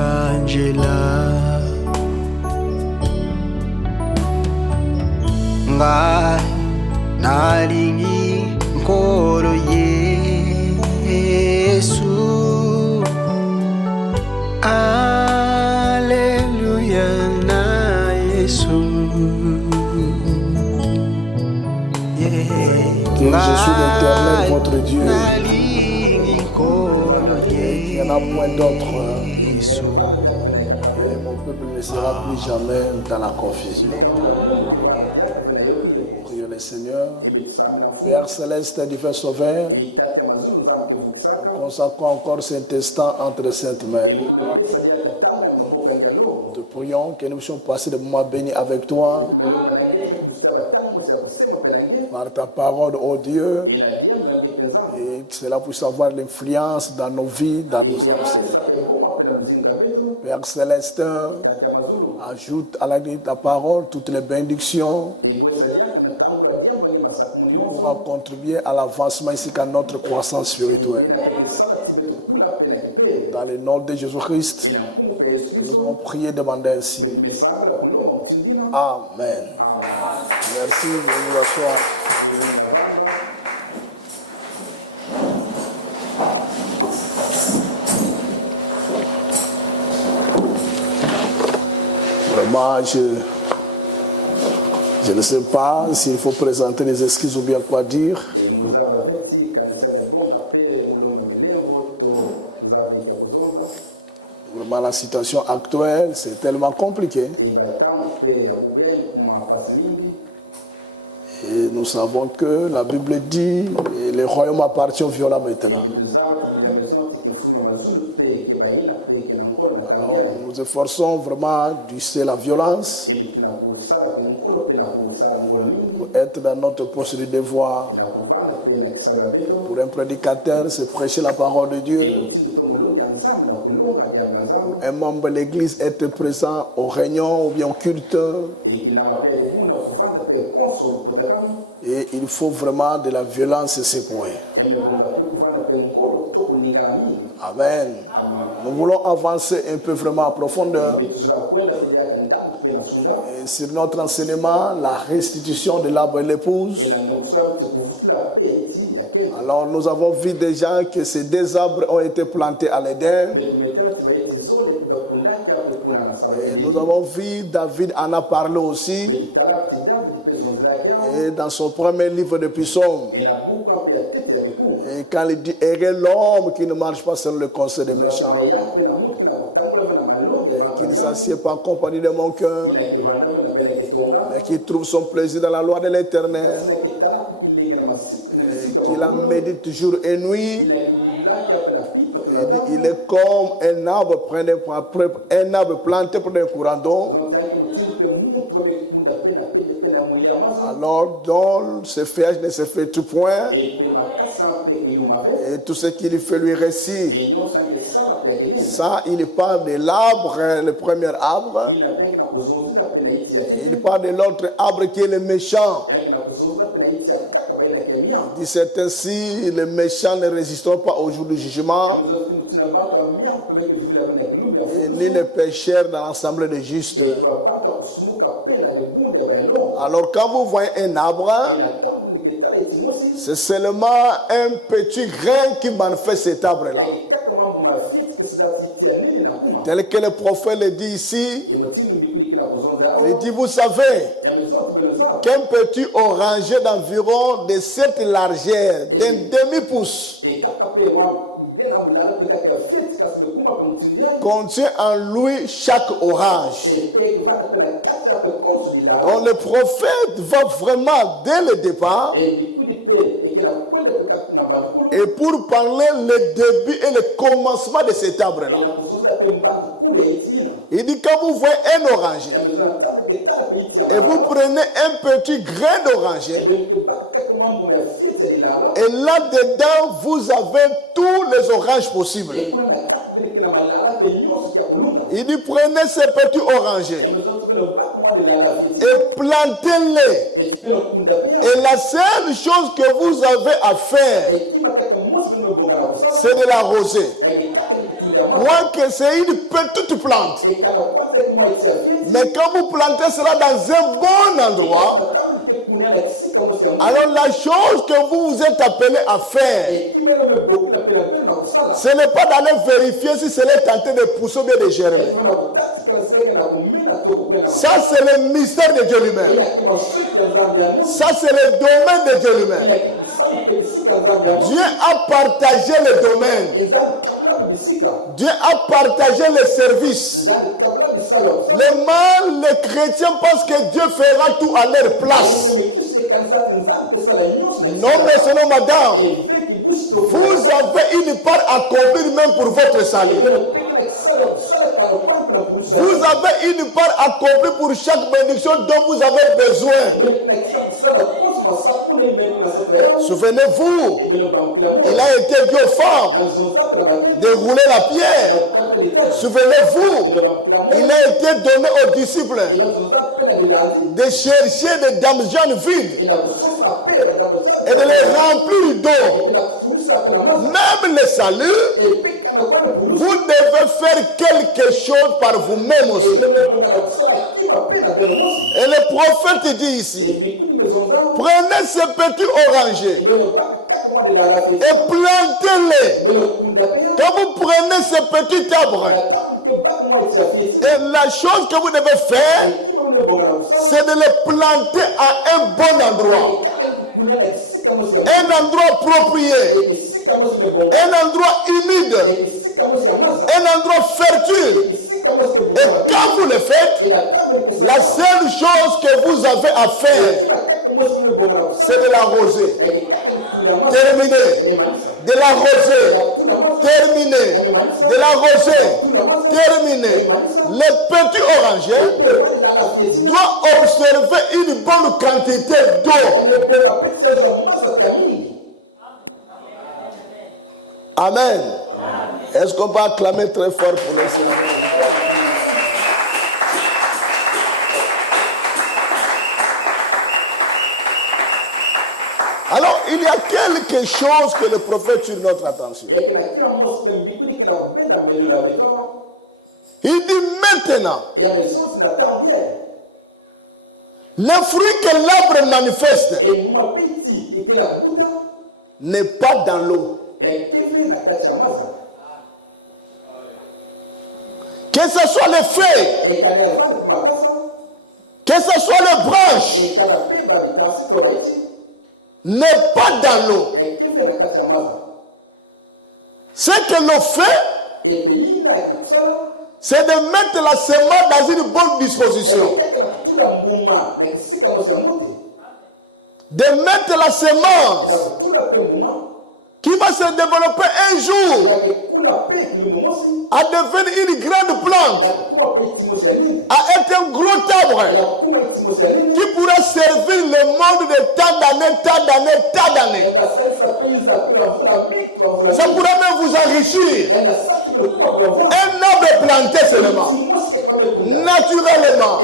Angela Ngai nalingi nkolo Yesu Alléluia na Yesu Que je suis l'Éternel, votre Dieu. Il n'y en a point d'autre. Et mon peuple ne sera plus jamais dans la confusion. Prions le Seigneur. Père Céleste, divin Sauveur, consacrons encore cet instant entre saintes mains. Nous te prions que nous puissions passer des moments bénis avec toi. Par ta parole, ô Dieu, et que cela puisse avoir l'influence dans nos vies, dans nos âmes. Père Céleste, ajoute à la grille de ta parole toutes les bénédictions qui pourront contribuer à l'avancement ainsi qu'à notre croissance spirituelle. Dans le nom de Jésus-Christ, nous avons prié, demandé ainsi. Amen. Merci, je vous assois. Vraiment, je ne sais pas s'il faut présenter des excuses ou bien quoi dire. Vraiment, la situation actuelle, c'est tellement compliqué. Et nous savons que la Bible dit que le royaume appartient aux violents maintenant. Alors, nous nous efforçons vraiment d'user la violence pour être dans notre poste de devoir. Pour un prédicateur, c'est prêcher la parole de Dieu. Pour un membre de l'église, être présent aux réunions ou bien au culte. Et il faut vraiment de la violence secouée. Amen. Nous voulons avancer un peu vraiment en profondeur. Et sur notre enseignement, la restitution de l'arbre et l'épouse. Alors nous avons vu déjà que ces deux arbres ont été plantés à l'Éden. Et nous avons vu, David en a parlé aussi. Et dans son premier livre de Psaumes. Et quand il dit errer l'homme qui ne marche pas selon le conseil des méchants, qui ne s'assied pas en compagnie de mon cœur, mais qui trouve son plaisir dans la loi de l'Éternel, et qui la médite jour et nuit. Il est comme un arbre planté près d'un courant d'eau. Alors, dont ce feuillage ne se fait tout point, et tout ce qu'il fait lui récit. Ça, il parle de l'arbre, le premier arbre. Il parle de l'autre arbre qui est le méchant. Il dit c'est ainsi, les méchants ne résisteront pas au jour du jugement, et ni les pécheurs dans l'assemblée des justes. Alors quand vous voyez un arbre, c'est seulement un petit grain qui manifeste cet arbre-là. Tel que le prophète le dit ici, il dit, vous savez qu'un petit oranger d'environ de cette largeur, d'un demi-pouce, contient en lui chaque orange. Donc le prophète va vraiment dès le départ et pour parler le début et le commencement de cet arbre-là. Il dit quand vous voyez un oranger et vous prenez un petit grain d'oranger et là-dedans vous avez tous les oranges possibles. Il dit prenez ces petits orangers et plantez-les. Et la seule chose que vous avez à faire, c'est de l'arroser. Moins que c'est une petite plante. Mais quand vous plantez cela dans un bon endroit, alors la chose que vous vous êtes appelé à faire, ce n'est pas d'aller vérifier si cela est tenté de pousser ou bien de germer. Ça, c'est le mystère de Dieu lui-même. Ça, c'est le domaine de Dieu lui-même. Dieu a partagé le domaine. Dieu a partagé le service. Les mal, les chrétiens pensent que Dieu fera tout à leur place. Non, mais non, madame. Vous avez une part à accomplir même pour votre salut. Vous avez une part à accomplir pour chaque bénédiction dont vous avez besoin. Souvenez-vous, il a été dit aux femmes de rouler la pierre. Souvenez-vous, il a été donné aux disciples de chercher des dames jeunes vides et de les remplir d'eau. Même le salut, vous devez faire quelque chose par vous-même aussi. Et le prophète dit ici, prenez ce petit oranger et plantez-les. Quand vous prenez ce petit arbre, et la chose que vous devez faire, c'est de les planter à un bon endroit. Un endroit approprié. Un endroit humide. Un endroit fertile. Et quand vous le faites, la seule chose que vous avez à faire, c'est de l'arroser. Terminé. De l'arroser. Terminé. De l'arroser. Terminé. Le petit oranger doit observer une bonne quantité d'eau. Amen. Est-ce qu'on peut acclamer très fort pour le Seigneur? Alors, il y a quelque chose que le prophète tire notre attention. Il dit maintenant, le fruit que l'arbre manifeste n'est pas dans l'eau. Que ce soit les feuilles, que ce soit les branches, n'est pas dans l'eau. Ce que l'on fait, c'est de mettre la semence dans une bonne disposition. De mettre la semence qui va se développer un jour à devenir une grande plante, à être un gros arbre qui pourra servir le monde de tant d'années. Ça pourra même vous enrichir. Un arbre planté seulement, naturellement,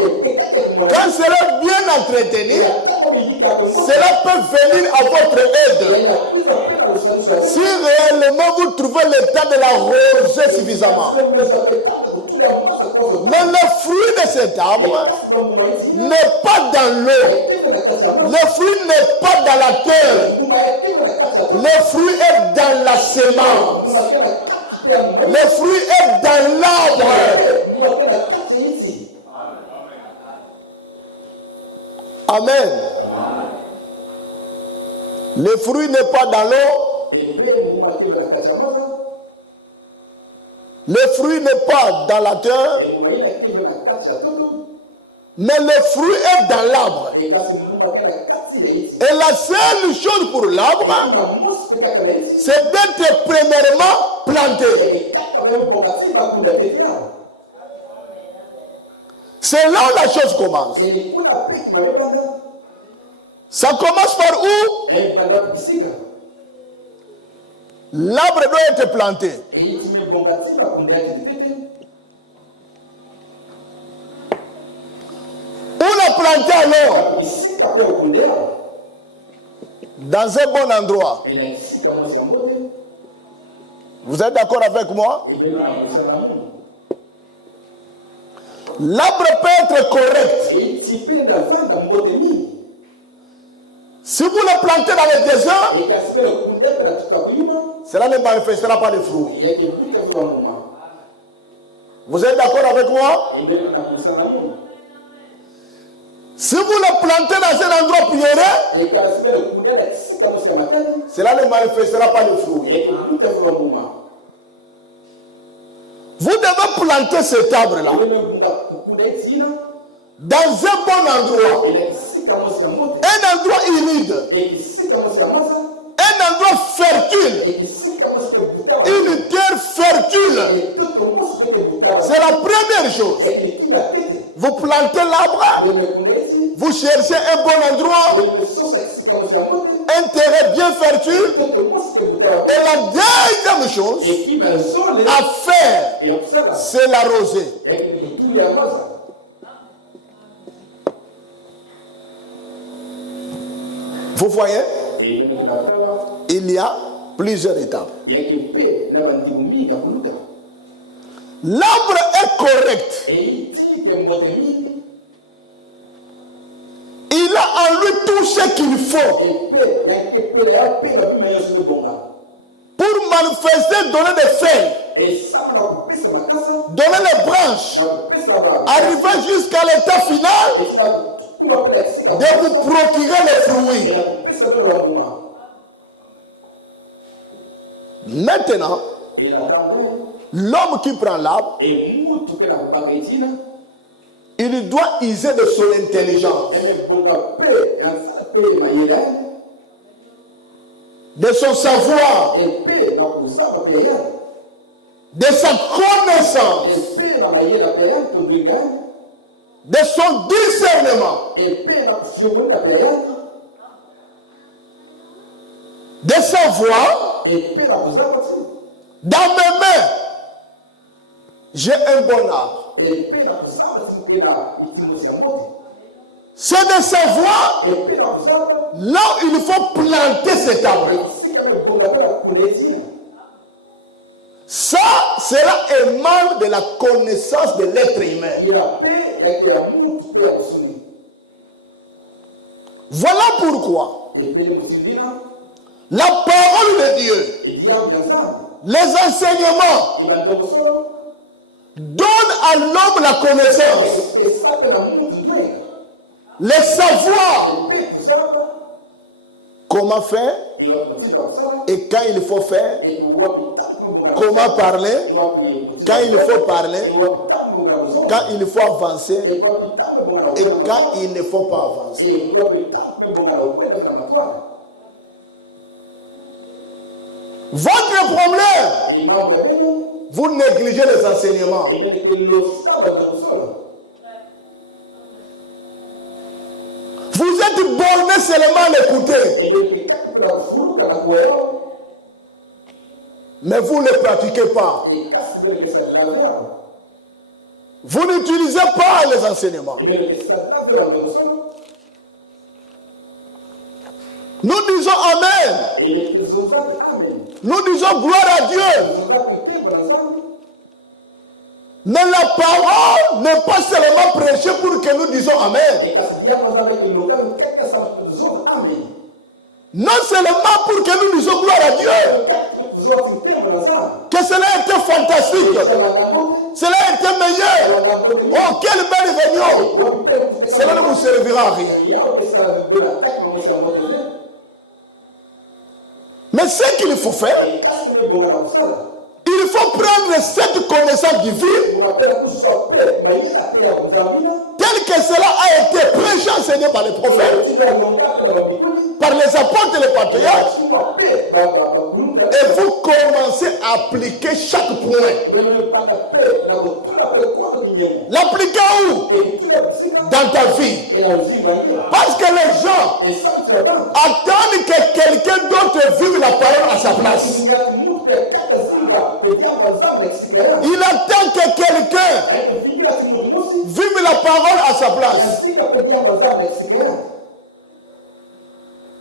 quand cela bien entretenu, cela peut venir à votre aide. Si réellement vous trouvez le temps de l'arroser suffisamment. Mais le fruit de cet arbre n'est pas dans l'eau. Le fruit n'est pas dans la terre. Le fruit est dans la semence. Le fruit est dans l'arbre. Amen. Le fruit n'est pas dans l'eau. Le fruit n'est pas dans la terre. Mais le fruit est dans l'arbre. Et la seule chose pour l'arbre, c'est d'être premièrement planté. C'est là où la chose commence. Ça commence par où? L'arbre doit être planté. Où l'a planté alors? Dans un bon endroit. Vous êtes d'accord avec moi? L'arbre peut être correct. Si vous le plantez dans le désert, cela ne manifestera pas les fruits. Vous êtes d'accord avec moi? Si vous le plantez dans un endroit pierreux, cela ne manifestera pas les fruits. Vous devez planter cet arbre-là dans un bon endroit, un endroit humide, un endroit fertile, une terre fertile. C'est la première chose. Vous plantez l'arbre, vous cherchez un bon endroit, un terrain bien fertile. Et la deuxième chose à faire, c'est l'arroser. Vous voyez, il y a plusieurs étapes. L'arbre est correct. Il a en lui tout ce qu'il faut pour manifester, donner des feuilles, donner les branches, arriver jusqu'à l'état final de vous procurer les fruits. Maintenant, l'homme qui prend l'arbre, il doit user de son intelligence, de son savoir, de sa connaissance, de son discernement, de savoir. Dans mes mains, j'ai un bon arbre. C'est de savoir là où il faut planter cet arbre. Ça, cela émane de la connaissance de l'être humain. Voilà pourquoi la parole de Dieu, les enseignements donnent à l'homme la connaissance, le savoir, comment faire et quand il faut faire, comment parler, quand il faut parler, quand il faut avancer et quand il ne faut pas avancer. Votre problème, vous négligez les enseignements. Vous êtes borné seulement à l'écouter. Mais vous ne le pratiquez pas. Vous n'utilisez pas les enseignements. Nous disons Amen. Nous disons gloire à Dieu. Mais la parole n'est pas seulement prêchée pour que nous disions Amen. Non seulement pour que nous disions gloire à Dieu. Que cela était fantastique. Cela était meilleur. Oh, quelle belle réunion. Cela ne vous servira à rien. Mais ce qu'il faut faire, il faut prendre cette connaissance divine tel que cela a été prêché, enseigné par les prophètes, par les apôtres et les patriarches, et vous commencez à appliquer chaque point. L'appliquer où? Dans ta vie. Parce que les gens attendent que quelqu'un d'autre vive la parole à sa place. Il attend que quelqu'un vive la parole à sa place.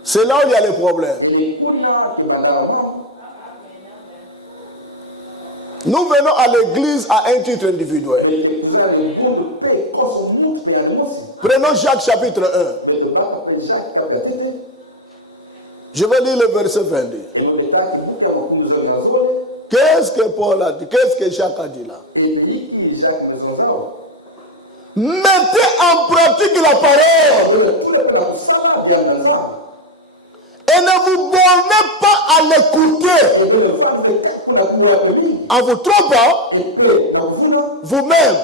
C'est là où il y a les problèmes. Nous venons à l'église à un titre individuel. Prenons Jacques chapitre 1. Je vais lire le verset 22. Qu'est-ce que Paul a dit? Qu'est-ce que Jacques a dit là? Mettez en pratique la parole. Et ne vous bornez pas à l'écouter en vous trompant vous-même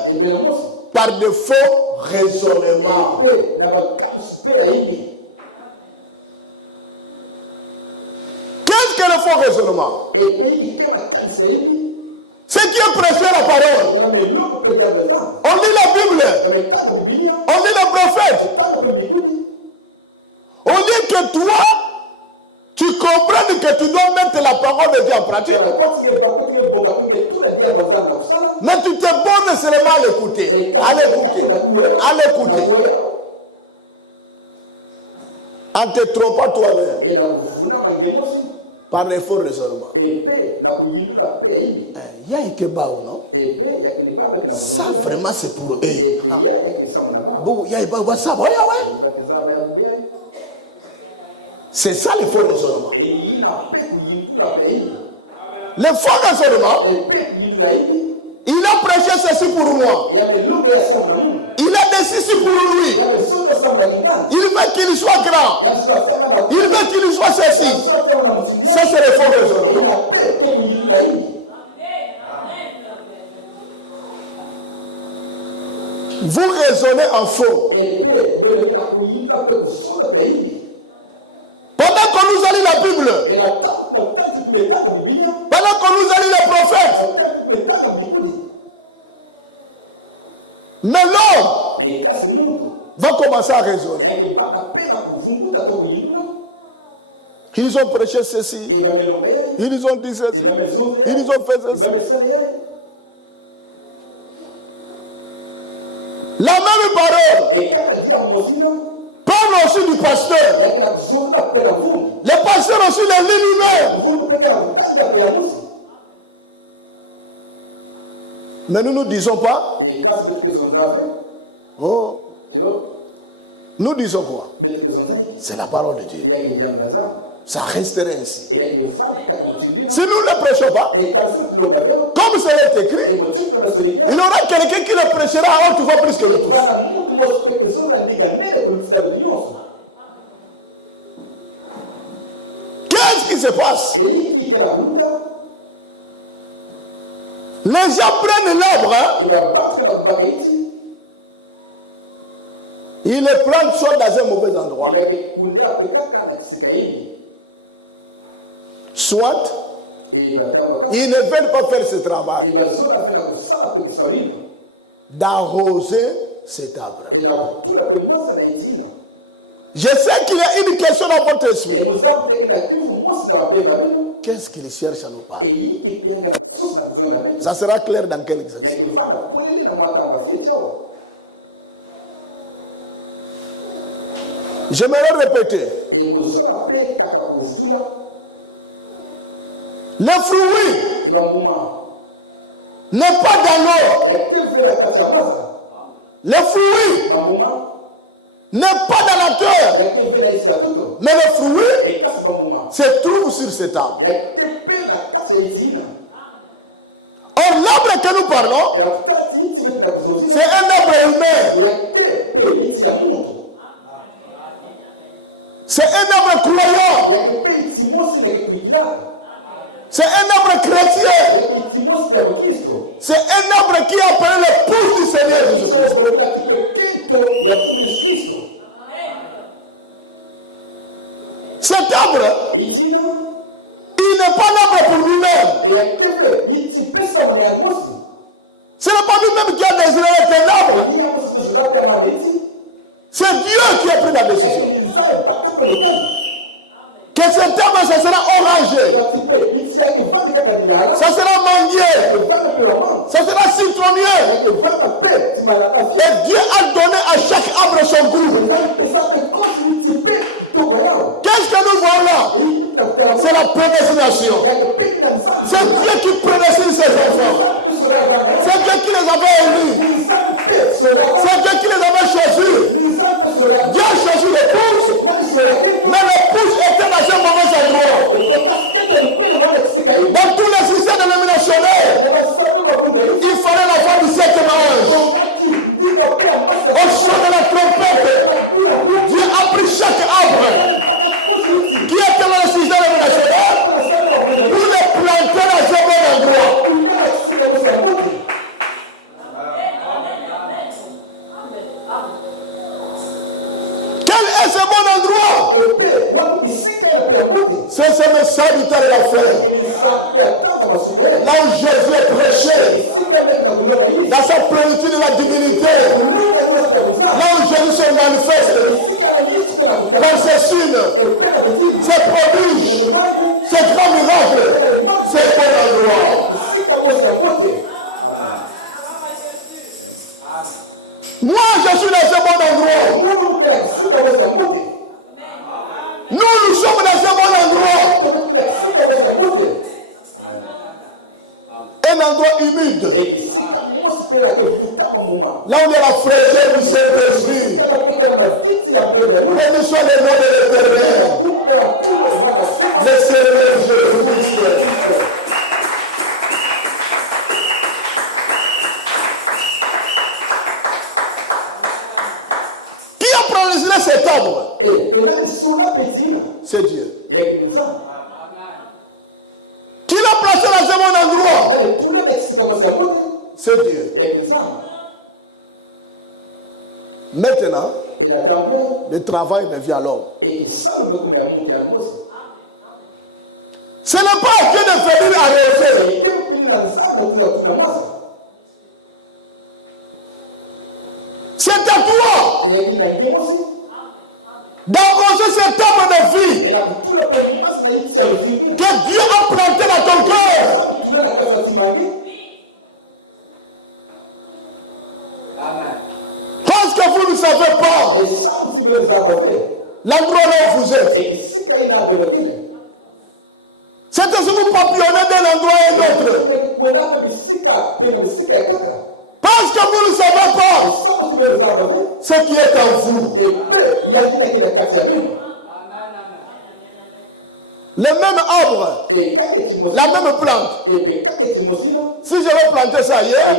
par de faux raisonnements. Qu'est-ce que le faux raisonnement? Ce qui est prêché la parole. On lit la Bible. On lit le prophète. On dit que toi, tu comprends que tu dois mettre la parole de Dieu en pratique. Mais tu te bornes seulement à l'écouter. À l'écouter. À l'écouter. En te trompant toi-même. Par les faux raisonnements. Il y a un kebab, non? Ça vraiment c'est pour eux. Bon, il y a un ça, ouais. C'est ça les faux raisonnements. Les faux raisonnements, il a prêché ceci pour moi. Il a dit ceci pour lui. Il veut qu'il soit grand. Il veut qu'il soit ceci. Ça c'est les faux raisonnements. Vous raisonnez en faux. Pendant qu'on nous a lu la Bible, pendant qu'on nous a lu les prophètes, mais l'homme va commencer à raisonner. Ils ont prêché ceci, ils ont dit ceci, ils ont fait ceci. La même parole parle aussi du pasteur. Le pasteur aussi le lit lui-même. Mais nous ne disons pas. Oh. Nous disons quoi? C'est la parole de Dieu. Ça resterait ainsi. Si nous ne prêchons pas, comme c'est écrit, il y aura quelqu'un qui le prêchera à haute voix plus que nous tous. Qu'est-ce qui se passe? Les gens prennent l'arbre, ils le prennent soit dans un mauvais endroit, soit ils ne veulent pas faire ce travail d'arroser cet arbre. Je sais qu'il y a une question dans votre esprit. Qu'est-ce qu'il cherche à nous parler? Ça sera clair dans quelques instants. J'aimerais répéter. Le fruit n'est pas dans l'eau. Le fruit n'est pas dans la terre. Mais le fruit se trouve sur cet arbre. Or, l'arbre que nous parlons, c'est un arbre humain. C'est un arbre croyant. C'est un arbre chrétien. C'est un arbre qui a appelé l'épouse du Seigneur Jésus-Christ. Cet arbre, il n'est pas l'arbre pour lui-même. Ce n'est pas lui-même qui a désiré être l'arbre. C'est Dieu qui a pris la décision. Que cet arbre, ça sera orangé. Ça sera manguier. Ça sera citronnier. Et Dieu a donné à chaque arbre son goût. Qu'est-ce que nous voyons là? C'est la prédestination. C'est Dieu qui prédestine ses enfants. C'est Dieu qui les avait élus. C'est Dieu qui les avait choisis. Dieu a choisi l'épouse, mais l'épouse était dans un mauvais endroit. Dans tous les systèmes dénominationnels, il fallait la femme du septième âge. Au son de la trompette, Dieu a pris chaque arbre qui était dans le système dénominationnel pour les planter dans un bon endroit. Quel est ce bon endroit? C'est ce message du temps de la fin. Là où Jésus est prêché, dans sa plénitude de la divinité, là où Jésus se manifeste, dans ses signes, ses prodiges, ses grands miracles, c'est bon endroit. Moi, je suis dans ce bon endroit. Nous sommes dans ce bon endroit. Un endroit humide. Là où il y a la fraîcheur du Saint-Esprit. Béni soit le nom de l'Éternel. Le Seigneur Jésus-Christ. Qui a prononcé cet arbre? C'est Dieu. Qui l'a placé dans ce bon endroit? C'est Dieu. Maintenant, le travail devient à l'homme. Ce n'est pas à Dieu de venir arrêter. C'est à toi d'arroser cet homme de vie que Dieu a planté dans ton cœur. Parce que vous ne savez pas l'endroit où vous êtes. C'est que vous papillonnez d'un endroit à un autre. Parce que vous ne savez pas ce qui est en vous. Le même arbre, la même plante. Si je vais planter ça ailleurs,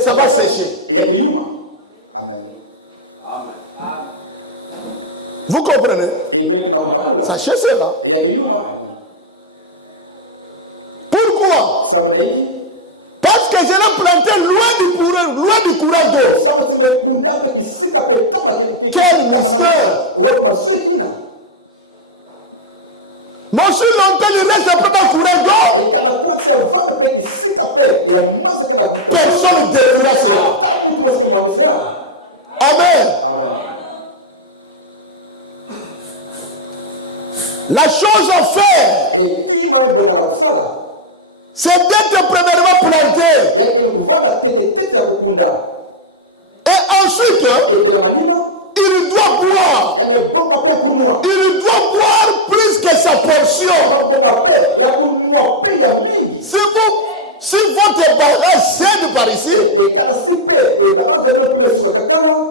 ça va sécher. Vous comprenez? Sachez cela. Pourquoi? Parce que je l'ai planté loin du courant d'eau. Quel mystère! Mais aussi longtemps il reste près d'un courant d'eau, personne ne détruira cela. Amen. La chose à faire, c'est d'être premièrement planté. Et ensuite, il doit boire. Il doit boire plus que sa portion. Si votre barrage cède par ici,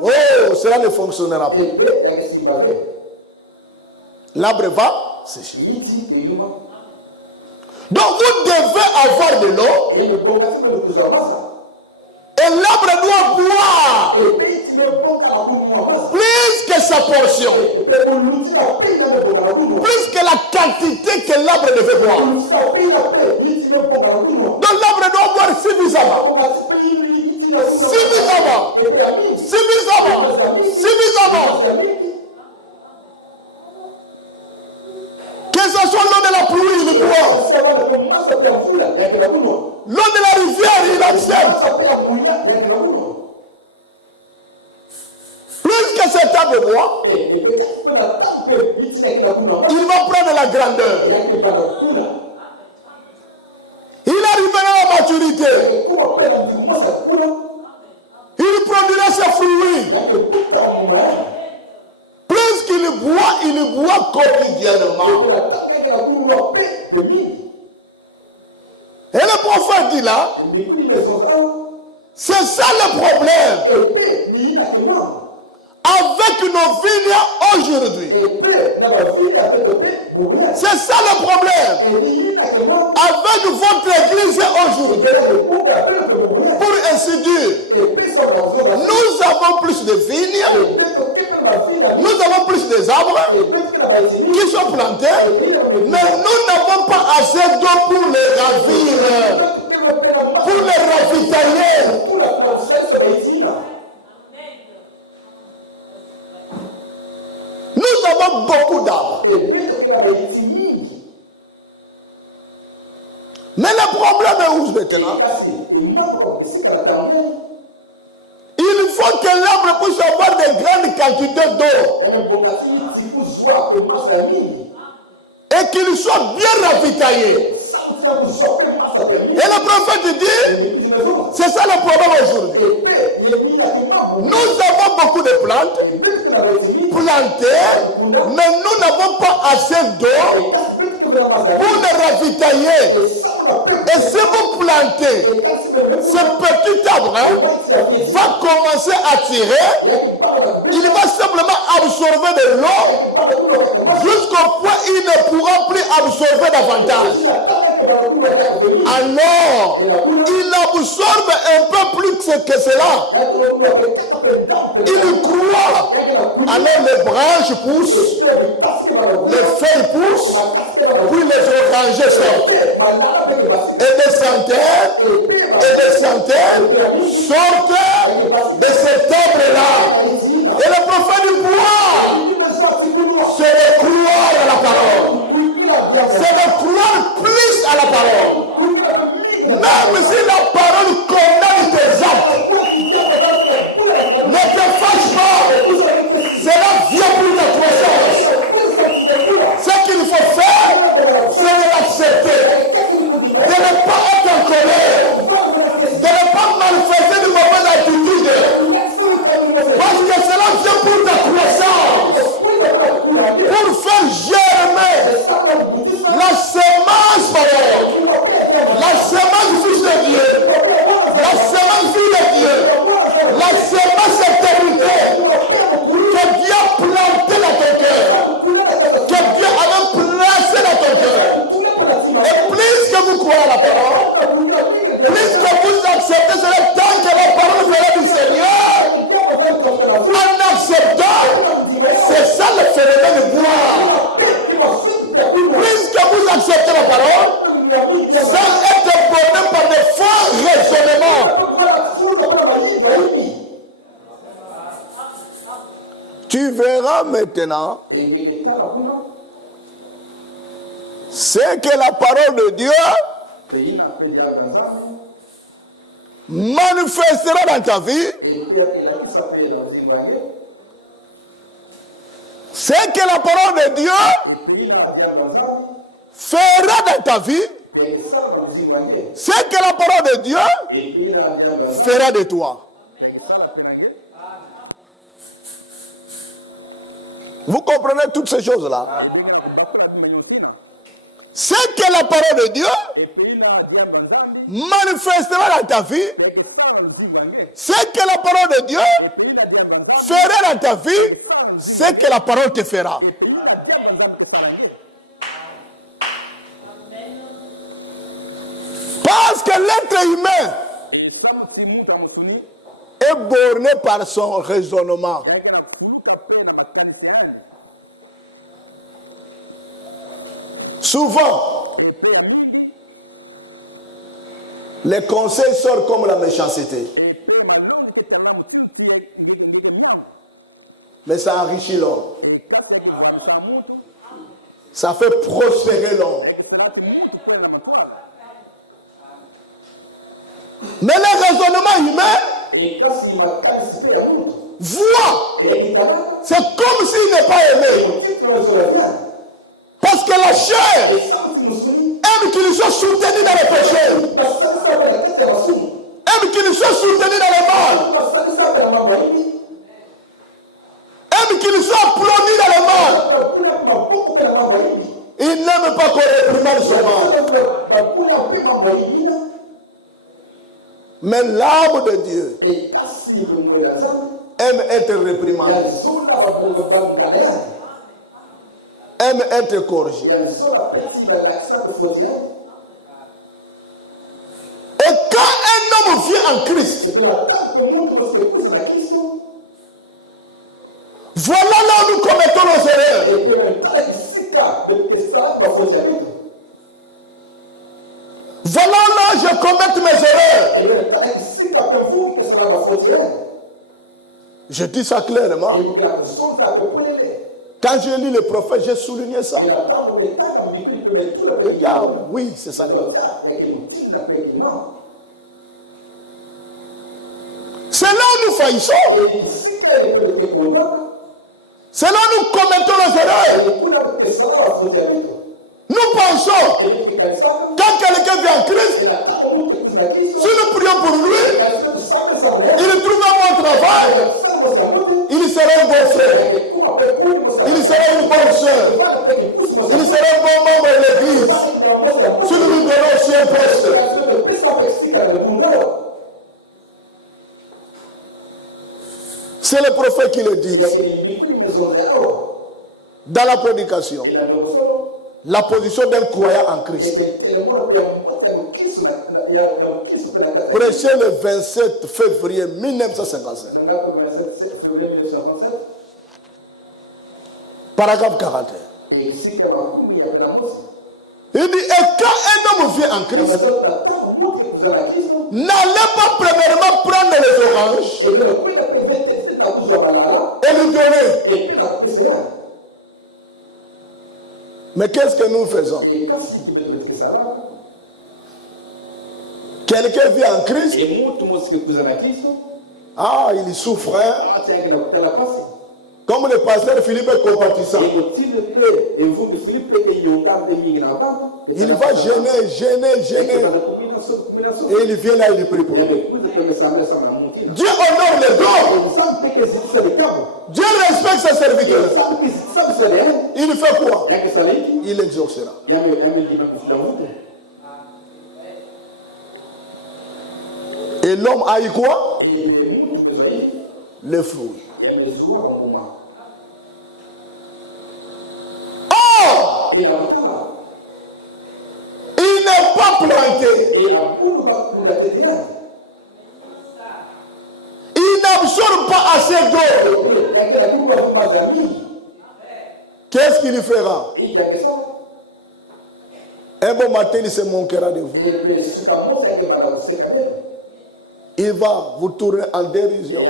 oh, cela ne fonctionnera pas. L'arbre va sécher. Donc vous devez avoir de l'eau. Et l'arbre doit boire plus que sa portion. Plus que la quantité que l'arbre devait boire. Donc l'arbre doit boire suffisamment. Suffisamment. Que ce soit l'eau de la pluie, il boit. L'eau de la rivière, il accepte. Plus que cet arbre boit, il va prendre la grandeur. Il arrivera à la maturité. Il produira ses fruits. Plus qu'il boit quotidiennement. dit là, c'est ça le problème avec nos vignes aujourd'hui. C'est ça le problème avec votre église aujourd'hui. Pour ainsi dire, nous avons plus de vignes, nous avons plus des arbres qui sont plantés, mais nous n'avons pas assez d'eau pour les ravir, pour les ravitailler. Nous avons beaucoup d'arbres. Mais le problème est où maintenant? Il faut que l'arbre puisse avoir de grandes quantités d'eau. Et qu'il soit bien ravitaillé. Et le prophète dit, c'est ça le problème aujourd'hui. Nous avons beaucoup de plantes plantées, mais nous n'avons pas assez d'eau pour les ravitailler. Et si vous plantez ce petit arbre, va commencer à tirer, il va simplement absorber de l'eau jusqu'au point où il ne pourra plus absorber davantage. Alors, il absorbe un peu plus que cela. Il croît. Alors les branches poussent, les feuilles poussent, puis les orangers sortent. Et des centaines sortent de cet arbre-là. Et le prophète du bois, c'est de croire à la parole. C'est de croire plus à la parole. Même si la parole condamne tes actes, ne te fâche pas. Cela vient pour la croissance. Ce qu'il faut faire, c'est de l'accepter. De ne pas être en colère. De ne pas manifester de mauvaises attitudes. Parce que cela vient pour ta croissance. Pour faire germer la semence parole. La semence fils de Dieu. La semence fille de Dieu. La semence éternité. Que Dieu a planté dans ton cœur. Que Dieu avait placé dans ton cœur. Et plus que vous croyez à la parole, plus que vous acceptez cela tant que la parole viendra du Seigneur, en acceptant, c'est ça le phénomène de gloire. Plus que vous acceptez la parole, sans être borné par des faux raisonnements. Tu verras maintenant c'est que la parole de Dieu manifestera dans ta vie. C'est que la parole de Dieu fera dans ta vie. C'est que la parole de Dieu fera de toi. Vous comprenez toutes ces choses-là? C'est que la parole de Dieu manifestera dans ta vie. C'est que la parole de Dieu fera dans ta vie. C'est que la parole te fera. Parce que l'être humain est borné par son raisonnement. Souvent, les conseils sortent comme la méchanceté. Mais ça enrichit l'homme. Ça fait prospérer l'homme. Mais le raisonnement humain voit. C'est comme s'il n'est pas aimé. Parce que la chair aime qu'il soit soutenu dans le péché. Aime qu'il soit soutenu dans le mal. Aime qu'il soit applaudi dans le mal. Il n'aime pas qu'on réprimande son mal. Mais l'âme de Dieu aime être réprimandée, aime être corrigée. Et quand un homme vient en Christ, voilà là où nous commettons nos erreurs. Voilà là où je commette mes erreurs. Je dis ça clairement. Quand je lis les prophètes, j'ai souligné ça. Regarde, oui, c'est ça. C'est là où nous faillissons. C'est là où nous commettons nos erreurs. Nous pensons, quand quelqu'un vient en Christ, si nous prions pour lui, il trouve un bon travail, il sera un bon frère, il sera une bonne soeur, il sera un bon membre de l'église. Si nous lui donnons aussi un poste. C'est le prophète qui le dit. Dans la prédication. La position d'un croyant en Christ. Prêché le 27 février 1955. Paragraphe 41. Il dit, et quand un homme vient en Christ, n'allez pas premièrement prendre les oranges et lui donner. Mais qu'est-ce que nous faisons? Quelqu'un vit en Christ. Ah, il souffre. Comme le pasteur Philippe est compatissant. Il va gêner. Et il vient là, il prie pour lui. Dieu honore les dons. Dieu respecte ses serviteurs. Il fait quoi? Il exaucera. Et l'homme a eu quoi? Le fruit. Oh! Il n'est pas planté. Il n'absorbe pas assez d'eau. Qu'est-ce qu'il fera? Un bon matin, il se moquera de vous. Il va vous tourner en dérision.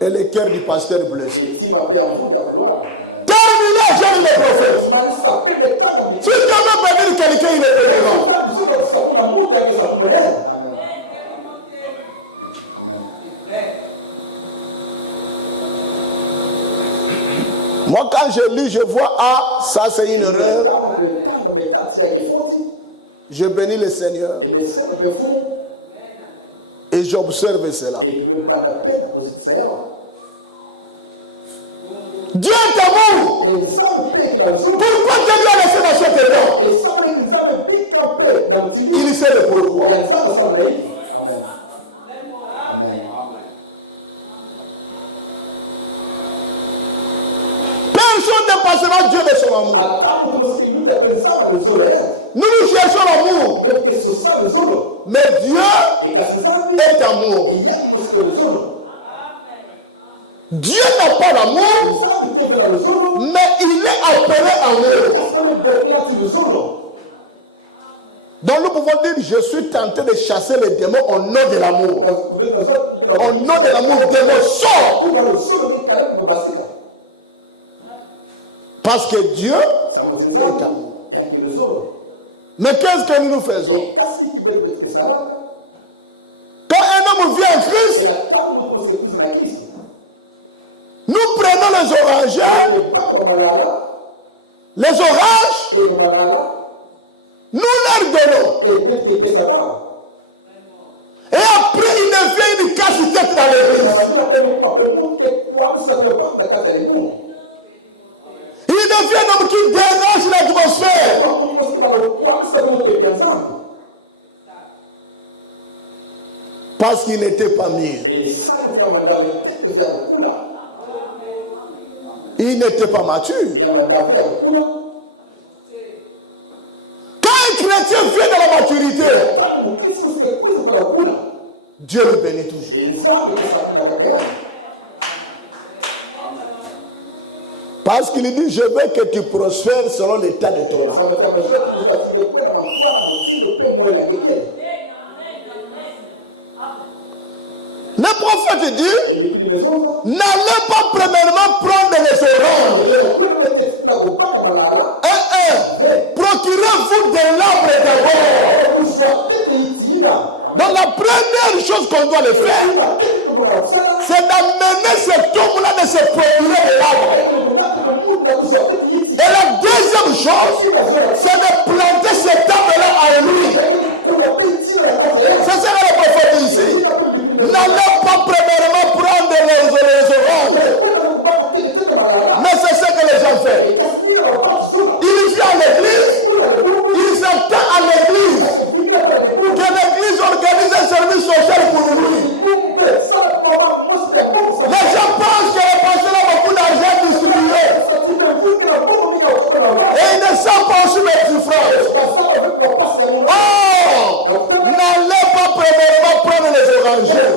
Et le cœur du pasteur blessé. Terminé, j'aime les prophètes. Si tu veux bénir quelqu'un, il est bénira. Moi, quand je lis, je vois, ah, ça c'est une erreur. Je bénis le Seigneur. Et j'observe cela. Dieu est amour. Pourquoi Dieu lui a laissé dans cet état? Il sait le pourquoi. Personne ne passera Dieu de son amour. Nous cherchons l'amour. Mais Dieu est amour. Dieu n'a pas l'amour, mais il est appelé amour. Donc nous pouvons dire, je suis tenté de chasser les démons au nom de l'amour. Au nom de l'amour, démon sort. Parce que Dieu est amour. Mais qu'est-ce que nous faisons? Quand un homme vient en Christ, nous prenons les orangers, nous leur donnons. Et après, il devient une casse-tête dans l'église. Il devient un homme qui dérange l'atmosphère. Parce qu'il n'était pas mûr. Il n'était pas mature. Quand un chrétien vient dans la maturité, Dieu le bénit toujours. Parce qu'il dit, je veux que tu prospères selon l'état de ton âme. Le prophète dit, n'allez pas premièrement prendre les oranges. Procurez-vous de l'arbre d'abord. Donc la première chose qu'on doit le faire, c'est d'amener cet homme-là de se procurer de l'arbre. Et la deuxième chose, c'est de planter cet arbre-là en lui. C'est ça que le prophète dit ici. N'allez pas premièrement prendre les oranges. Mais c'est ce que les gens font. Ils viennent à l'église, ils attendent à l'église que l'église organise un service social pour lui. Les gens pensent que les pasteurs ont beaucoup d'argent distribué. Et ils ne savent pas aussi mettre du franc. Oh! N'allez pas premièrement prendre les orangers.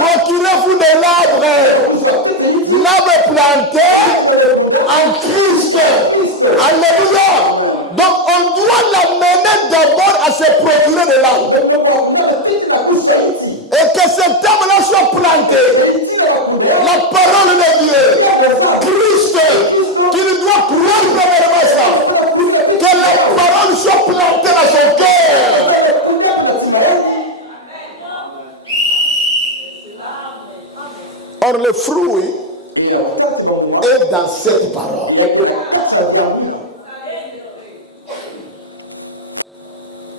Procurez-vous de l'arbre planté en Christ. Alléluia. Donc on doit l'amener d'abord à se procurer de l'arbre. Et que cet arbre-là soit planté. La parole de Dieu. Christ. Qu'il doit croire premièrement ça. Que la parole soit plantée dans son cœur. Or le fruit est dans cette parole.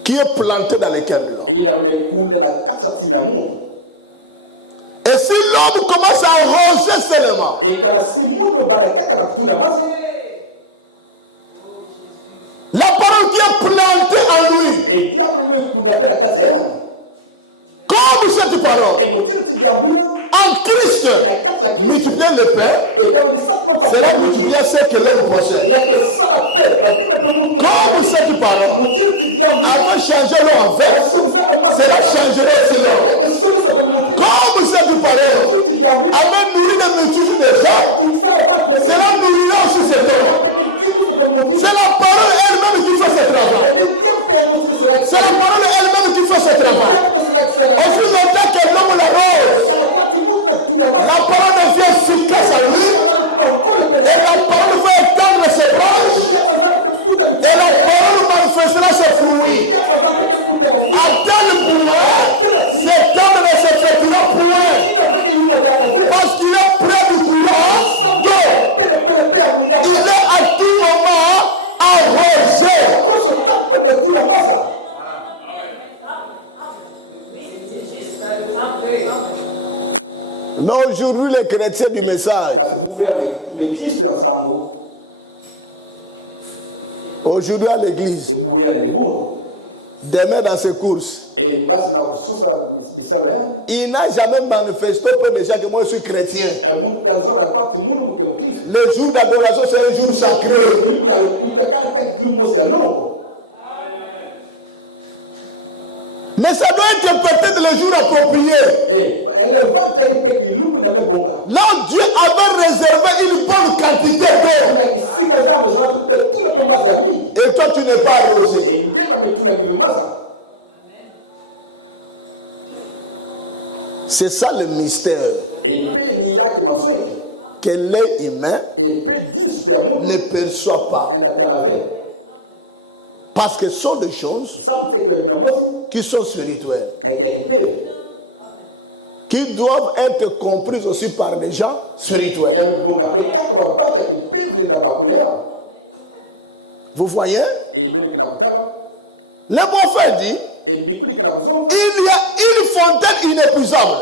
Qui est planté dans les cœurs de l'homme. Et si l'homme commence à arroser seulement, la parole qui est plantée en lui, comme cette parole, en Christ, multiplier le pain, cela multiplier ce que l'homme possède. Comme cette parole avait changé l'eau en verre, cela changerait aussi l'eau. Comme cette parole avait nourri les multitudes de gens, cela nourrira aussi cet homme. C'est la parole elle-même qui fait ce travail. C'est la parole elle-même qui fait ce travail. Au fur et à mesure que l'homme l'arrose, la parole devient efficace à lui. Et la parole va étendre ses branches. Et la parole manifestera ses fruits. À tel point, cet homme ne se fêtera point. Parce qu'il est près du courant d'eau. Il est à tout moment arrosé. Mais aujourd'hui, les chrétiens du message, aujourd'hui à l'église, demain dans ses courses, il n'a jamais manifesté auprès des gens que moi je suis chrétien. Le jour d'adoration, c'est un jour sacré. Mais ça doit être peut-être le jour approprié. Là où Dieu avait réservé une bonne quantité d'eau. Et toi, tu n'es pas arrosé. C'est ça le mystère. Que l'œil humain ne perçoit pas. Parce que ce sont des choses qui sont spirituelles, qui doivent être comprises aussi par des gens spirituels. Vous voyez? Le prophète dit, il y a une fontaine inépuisable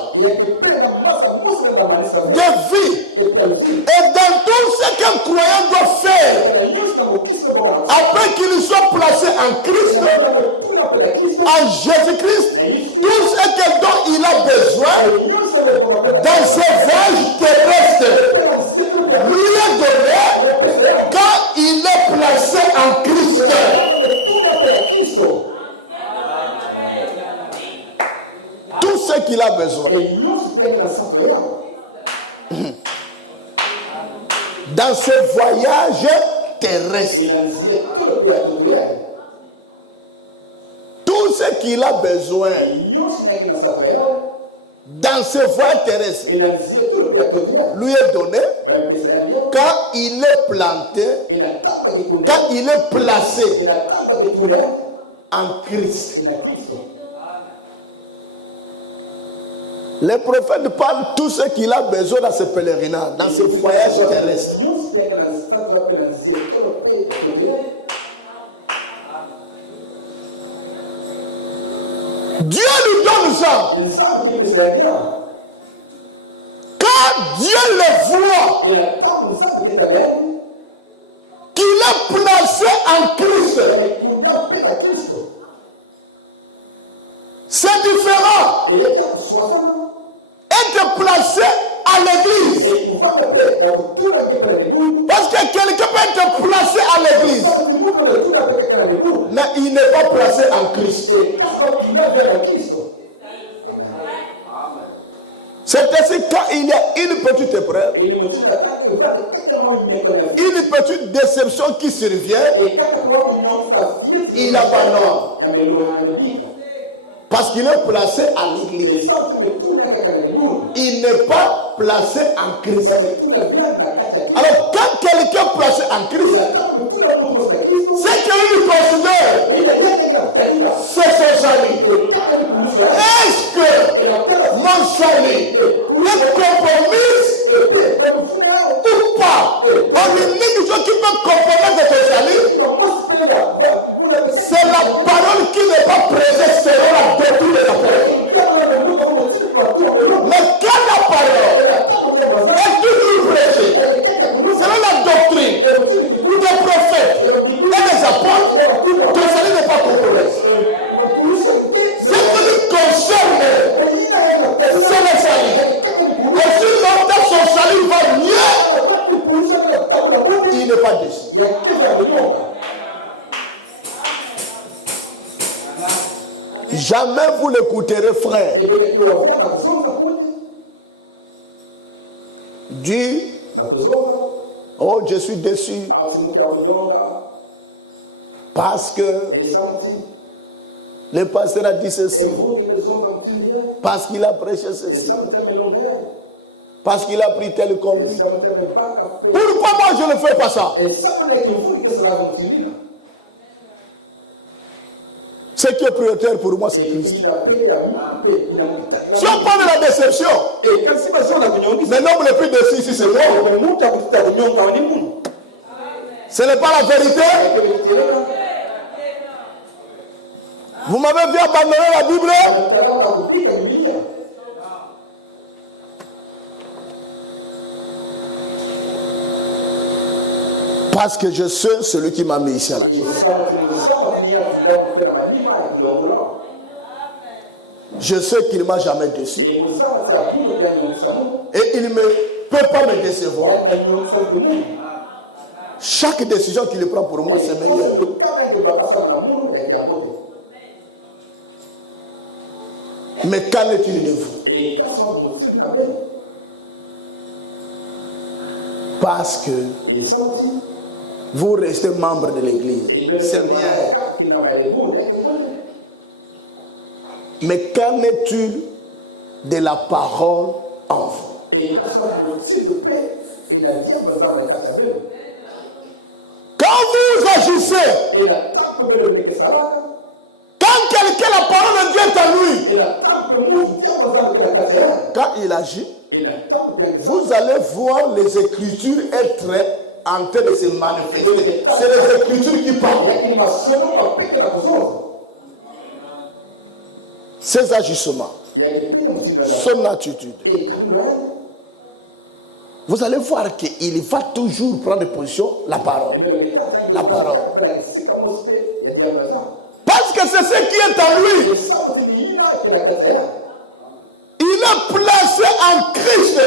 de vie. Et dans tout ce qu'un croyant doit faire, après qu'il soit placé en Christ, en Jésus-Christ, Tout ce dont il a besoin dans ce voyage terrestre lui est donné quand il est placé en Christ. Tout ce qu'il a besoin dans ce voyage terrestre. Tout ce qu'il a besoin dans ce voyage terrestre lui est donné quand il est planté, quand il est placé en Christ. Les prophètes parlent de tout ce qu'il a besoin dans ce pèlerinage, dans ce voyage terrestre. Dieu lui donne ça. Quand Dieu le voit, qu'il est placé en Christ, c'est différent. Être placé à l'église. Parce que quelqu'un peut être placé à l'église, mais il n'est pas placé en Christ. C'est ainsi quand il y a une petite épreuve, une petite déception qui survient, il abandonne. Parce qu'il est placé à l'église. Il n'est pas placé en Christ. Alors quand quelqu'un est placé en Christ, c'est qu'il considère c'est son salut. Est-ce que mon salut est compromis ou pas? On dit que ce qui peut compromettre ton salut, c'est la parole qui n'est pas présente selon la doctrine de la parole. Mais quand la parole est toujours prêchée selon la doctrine des prophètes et des apôtres, ton salut n'est pas compromis. Ce qui nous concerne, c'est le salut. Et si longtemps son salut va mieux, il n'est pas déçu. Jamais vous l'écouterez, frère, dit oh, je suis déçu parce que le pasteur a dit ceci, parce qu'il a prêché ceci, parce qu'il a pris tel conduit. Pourquoi moi je ne fais pas ça? Ce qui est prioritaire pour moi, c'est Christ. Si on parle de la déception, mais l'homme le plus déçu ici, c'est moi. Ce n'est pas la vérité. Vous m'avez vu abandonner la Bible? Parce que je sais celui qui m'a mis ici à la vie. Je sais qu'il ne m'a jamais déçu. Et il ne peut pas me décevoir. Chaque décision qu'il prend pour moi, c'est meilleur. Mais qu'en est-il de vous? Parce que vous restez membre de l'église. C'est bien. Mais qu'en est-il de la parole en vous? Quand vous agissez, quand quelqu'un, la parole de Dieu est à lui, quand il agit, vous allez voir les Écritures être en train de se manifester. C'est les Écritures qui parlent. Ses agissements, son attitude. Vous allez voir qu'il va toujours prendre position, la parole. La parole. Parce que c'est ce qui est en lui. en Christ.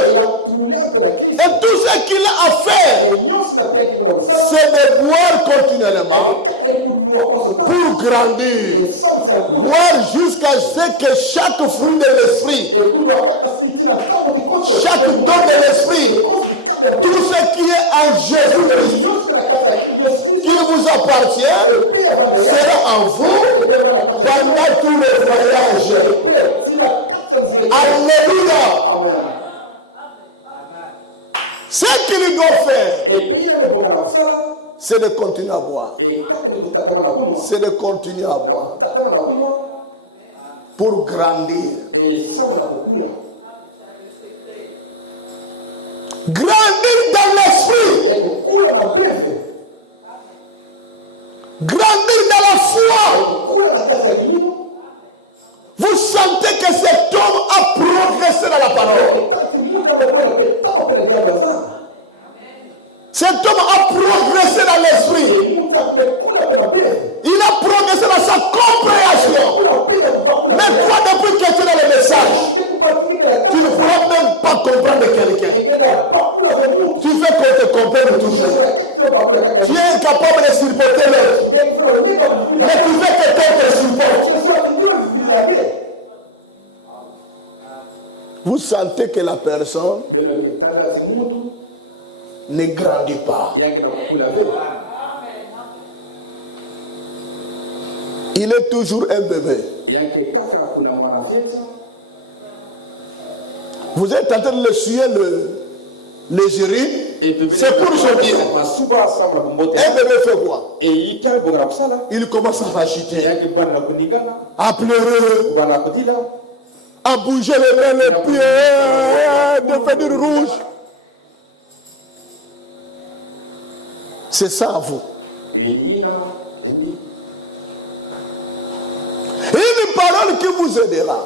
Et tout ce qu'il a à faire, c'est de boire continuellement pour grandir. Boire jusqu'à ce que chaque fruit de l'esprit, chaque don de l'esprit, tout ce qui est en Jésus-Christ, qui vous appartient, sera en vous pendant tout le voyage. Alléluia. Ce qu'il doit faire, c'est de continuer à boire. C'est de continuer à boire. Pour grandir. Grandir dans l'esprit. Grandir dans la foi. Vous sentez que cet homme a progressé dans la parole. Cet homme a progressé dans l'esprit. Il a progressé dans sa compréhension. Mais toi, depuis que tu es dans le message, tu ne pourras même pas comprendre quelqu'un. Tu fais qu'on te comprenne toujours. Tu es incapable de supporter l'autre. Mais tu fais que quelqu'un te supporte. Vous sentez que la personne ne grandit pas. Il est toujours un bébé. Vous êtes en train de le suivre les urines. C'est pour son bien. Un bébé fait quoi? Il commence à agiter, à pleurer, à bouger les mains, les pieds, devenir rouge. C'est ça à vous. Une parole qui vous aidera.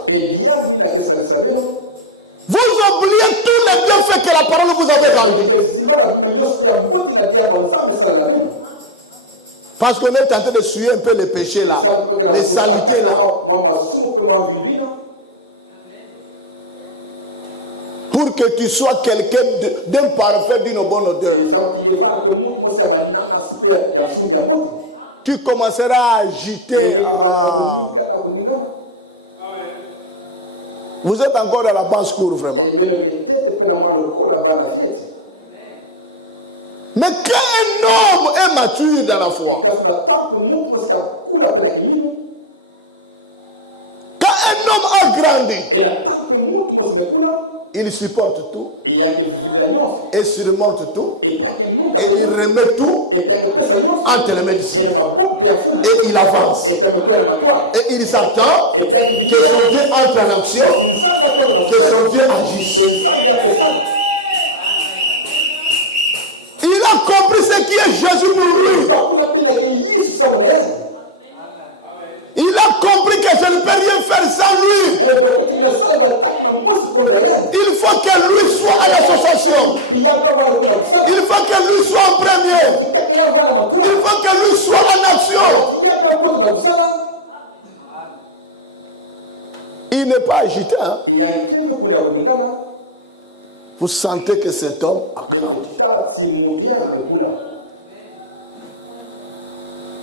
Vous oubliez tous les bienfaits que la parole vous avait rendus. Parce qu'on est en train de suivre un peu les péchés là, les saletés là. Pour que tu sois quelqu'un d'un parfait, d'une bonne odeur. Tu commenceras à agiter. Vous êtes encore dans la basse cour vraiment. Mais quand un homme est mature dans la foi, quand un homme a grandi, il supporte tout, et surmonte tout, et il remet tout entre les mains du Seigneur. Et il avance. Et il s'attend que son Dieu entre en action, que son Dieu agisse. Il a compris ce qui est Jésus pour lui. Il a compris que je ne peux rien faire sans lui. Il faut que lui soit à l'association. Il faut que lui soit en premier. Il faut que lui soit en action. Il n'est pas agité. Hein? Vous sentez que cet homme a grandi.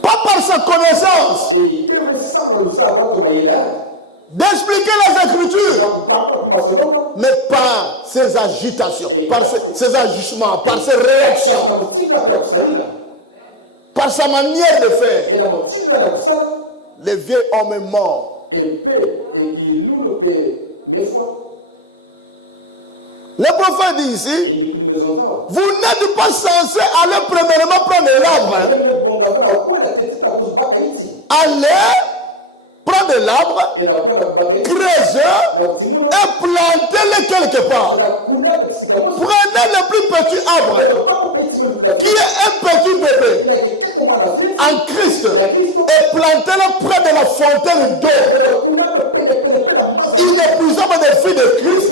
Pas par sa connaissance. D'expliquer les Écritures. Mais par ses agitations, par ses agissements, par ses réactions. Par sa manière de faire. Le vieux homme est mort. Le prophète dit ici, vous n'êtes pas censé aller premièrement prendre l'arbre. Allez prendre l'arbre, creuser et plantez-le quelque part. Prenez le plus petit arbre, qui est un petit bébé, en Christ, et plantez-le près de la fontaine d'eau. Inépuisable des filles de Christ.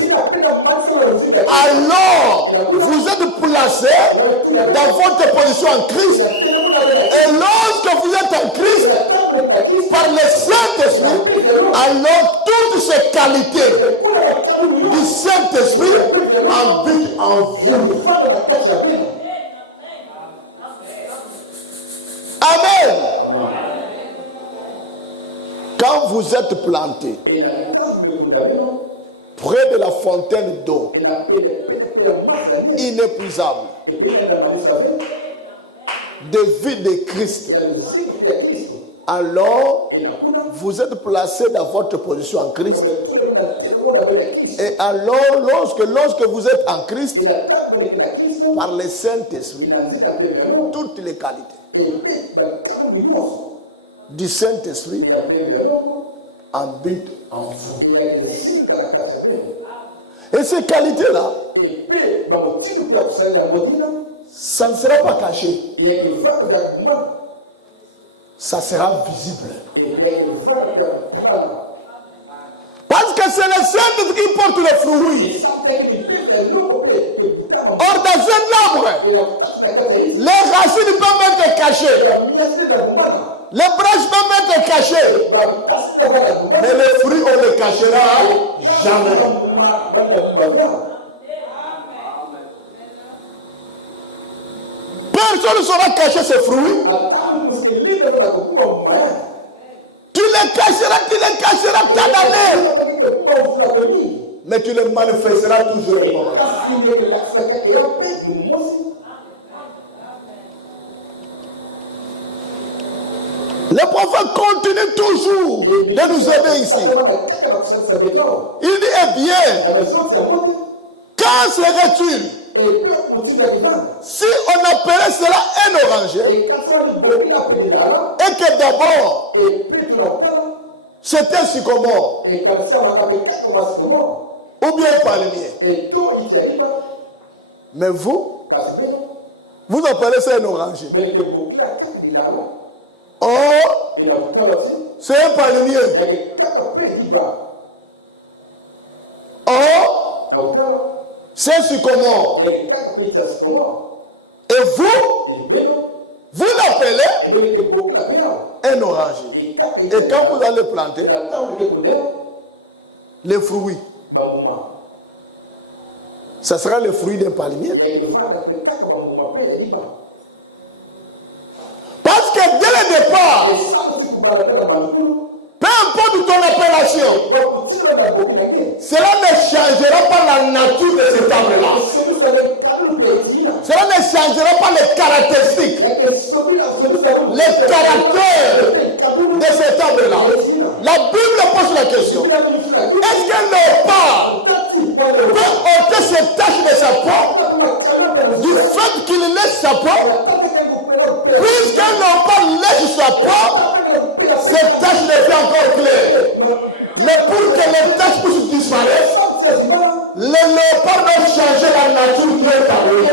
Alors, vous êtes placé dans votre position en Christ. Et lorsque vous êtes en Christ, par le Saint-Esprit, alors toutes ces qualités du Saint Saint-Esprit habite en vous. Amen. Quand vous êtes planté près de la fontaine d'eau inépuisable de vie de Christ, alors vous êtes placé dans votre position en Christ. Et alors, lorsque vous êtes en Christ, par le Saint-Esprit, toutes les qualités du Saint-Esprit habitent en vous. Et ces qualités-là, ça ne sera pas caché. Ça sera visible. Parce que c'est le Saint-Esprit qui porte les fruits. Or, dans un arbre, les racines peuvent être cachées. Les branches peuvent être cachées. Mais les fruits, on ne les cachera jamais. Personne ne saura cacher ses fruits. Tu les cacheras tant d'années. Mais tu les manifesteras toujours. Le prophète continue toujours de nous aider ici. Il dit, eh bien, quand serait-il si on appelait cela un oranger et que d'abord c'était un sycomore ou bien un palmier, mais vous appelez ça un oranger. Or, c'est un palmier. Or, c'est un sycomore. Et vous l'appelez un oranger. Et quand vous allez planter les fruits, ça sera le fruit d'un palmier. Parce que dès le départ, peu importe ton appellation, cela ne changera pas la nature de cet arbre-là. Cela ne changera pas les caractéristiques, les caractères de cet arbre-là. La Bible pose la question. Est-ce qu'un léopard peut ôter ses taches de sa peau du fait qu'il laisse sa peau? Puisqu'un léopard lèche sa peau, ces taches ne fait encore clair. Mais pour que les taches puissent disparaître, le léopard doit changer la nature qui est en lui.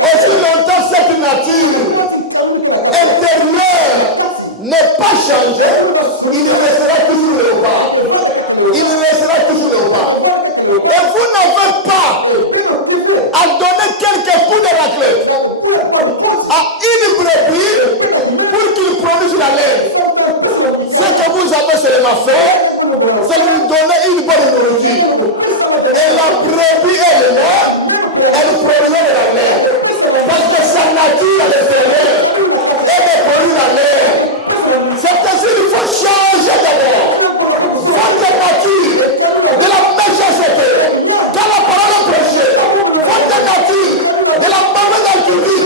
Aussi longtemps cette nature intérieure n'est pas changée, il restera toujours léopard. Il restera toujours léopard. Et vous n'avez pas à donner quelques coups de raclette à une brebis pour qu'il produise la laine. Ce que vous avez seulement fait, c'est lui donner une bonne nourriture. Et la brebis elle produit la laine. Parce que sa nature à l'intérieur est de produire la laine. C'est ainsi qu'il faut changer d'abord votre nature de la méchanceté. Quand la parole est prêchée, votre nature de la mauvaise altitude,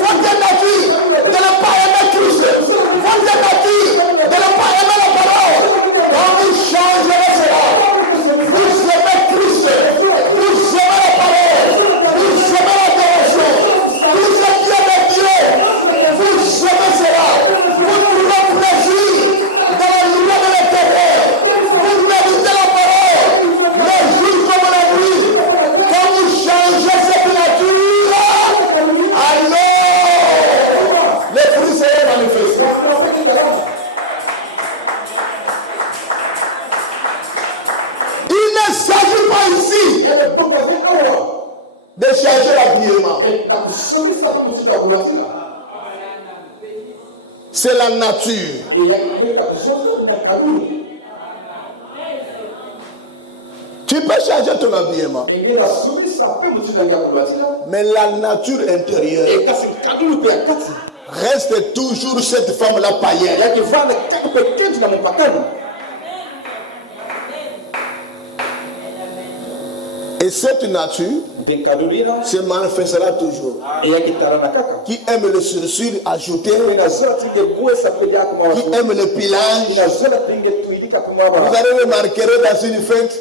votre nature de ne pas aimer Christ, votre nature de ne pas aimer la parole. Quand vous changerez cela, vous aimez Christ, vous aimez la parole, vous aimez l'adoration, vous êtes bien de Dieu, vous aimez cela, vous trouvez plaisir dans la loi de l'Éternel, vous méditez la parole, le jour comme la nuit. Quand vous changez cette nature, alors les fruits seront manifestés. Il ne s'agit pas ici de changer l'habillement. C'est la nature. Tu peux changer ton habillement. Mais la nature intérieure reste toujours cette femme-là païenne. Et cette nature se manifestera toujours. Qui aime le sursur ajouté, qui aime le pilage. Vous allez remarquer dans une fête,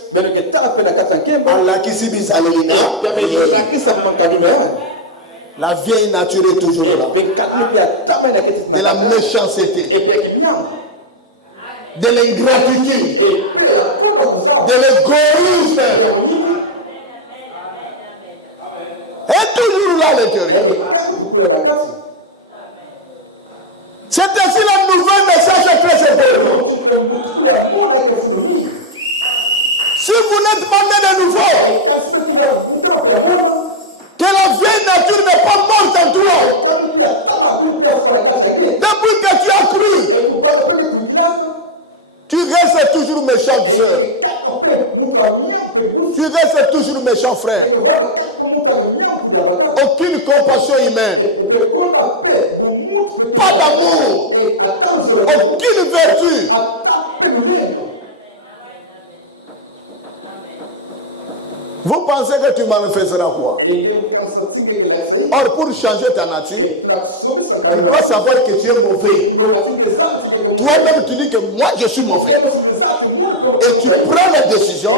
la vieille nature est toujours là. De la méchanceté, de l'ingratitude, de l'égoïsme. Est toujours là à l'intérieur. C'est ainsi la nouvelle message très important. Si vous n'êtes pas né de nouveau, que la vieille nature n'est pas morte en toi, depuis que tu as cru, tu restes toujours méchant, sœur. Tu restes toujours méchant, frère. Aucune compassion humaine. Pas d'amour. Aucune vertu. Vous pensez que tu manifesteras quoi? Or, pour changer ta nature, tu dois savoir que tu es mauvais. Toi-même, tu dis que moi, je suis mauvais. Et tu prends la décision,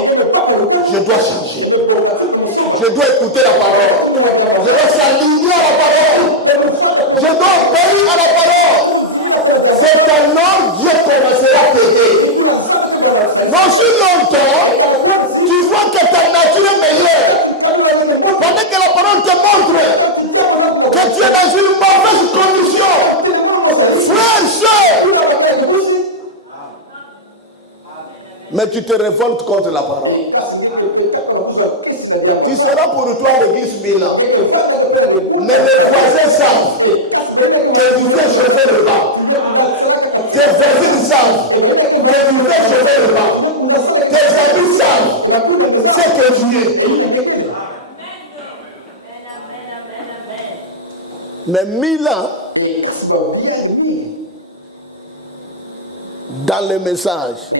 je dois changer. Je dois écouter la parole. Je dois s'aligner à la parole. Je dois obéir à la parole. C'est alors Dieu commencera à t'aider. Dans si longtemps, tu vois que ta nature est meilleure. Pendant que la parole te montre que tu es dans une mauvaise condition. Frère, sœur. Mais tu te révoltes contre la parole. Tu seras pour toi l'église Milan. Mais les voisins savent que tu fais chauffer le bas. Tes voisins savent que tu fais chauffer le bas. Tes amis savent ce que tu es. Mais Milan, dans les messages,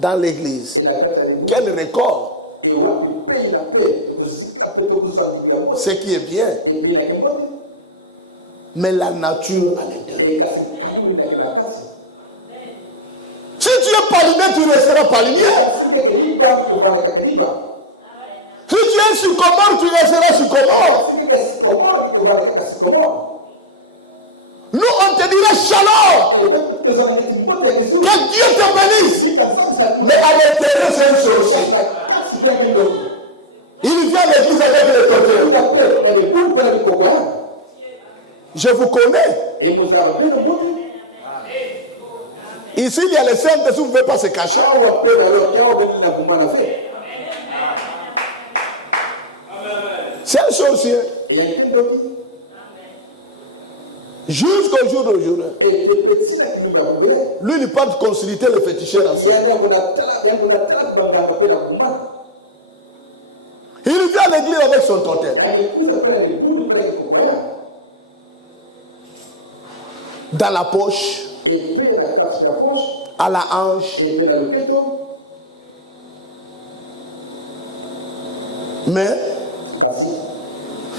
dans l'église, quel record! Ce qui est bien, mais la nature à l'intérieur. Si tu es paliné, tu resteras paliné. Si tu es sycomore, tu resteras sycomore. Nous, on te dira shalom. Que Dieu te bénisse. Mais à l'intérieur, c'est une chose. Il vient à l'église avec le côté. Je vous connais. Ici, il y a les saints, vous ne pouvez pas se cacher. C'est un sorcier. Jusqu'au jour d'aujourd'hui. Lui, il part consulter le féticheur ancien. Il vient à l'église avec son totem. Dans la poche, à la hanche. Mais,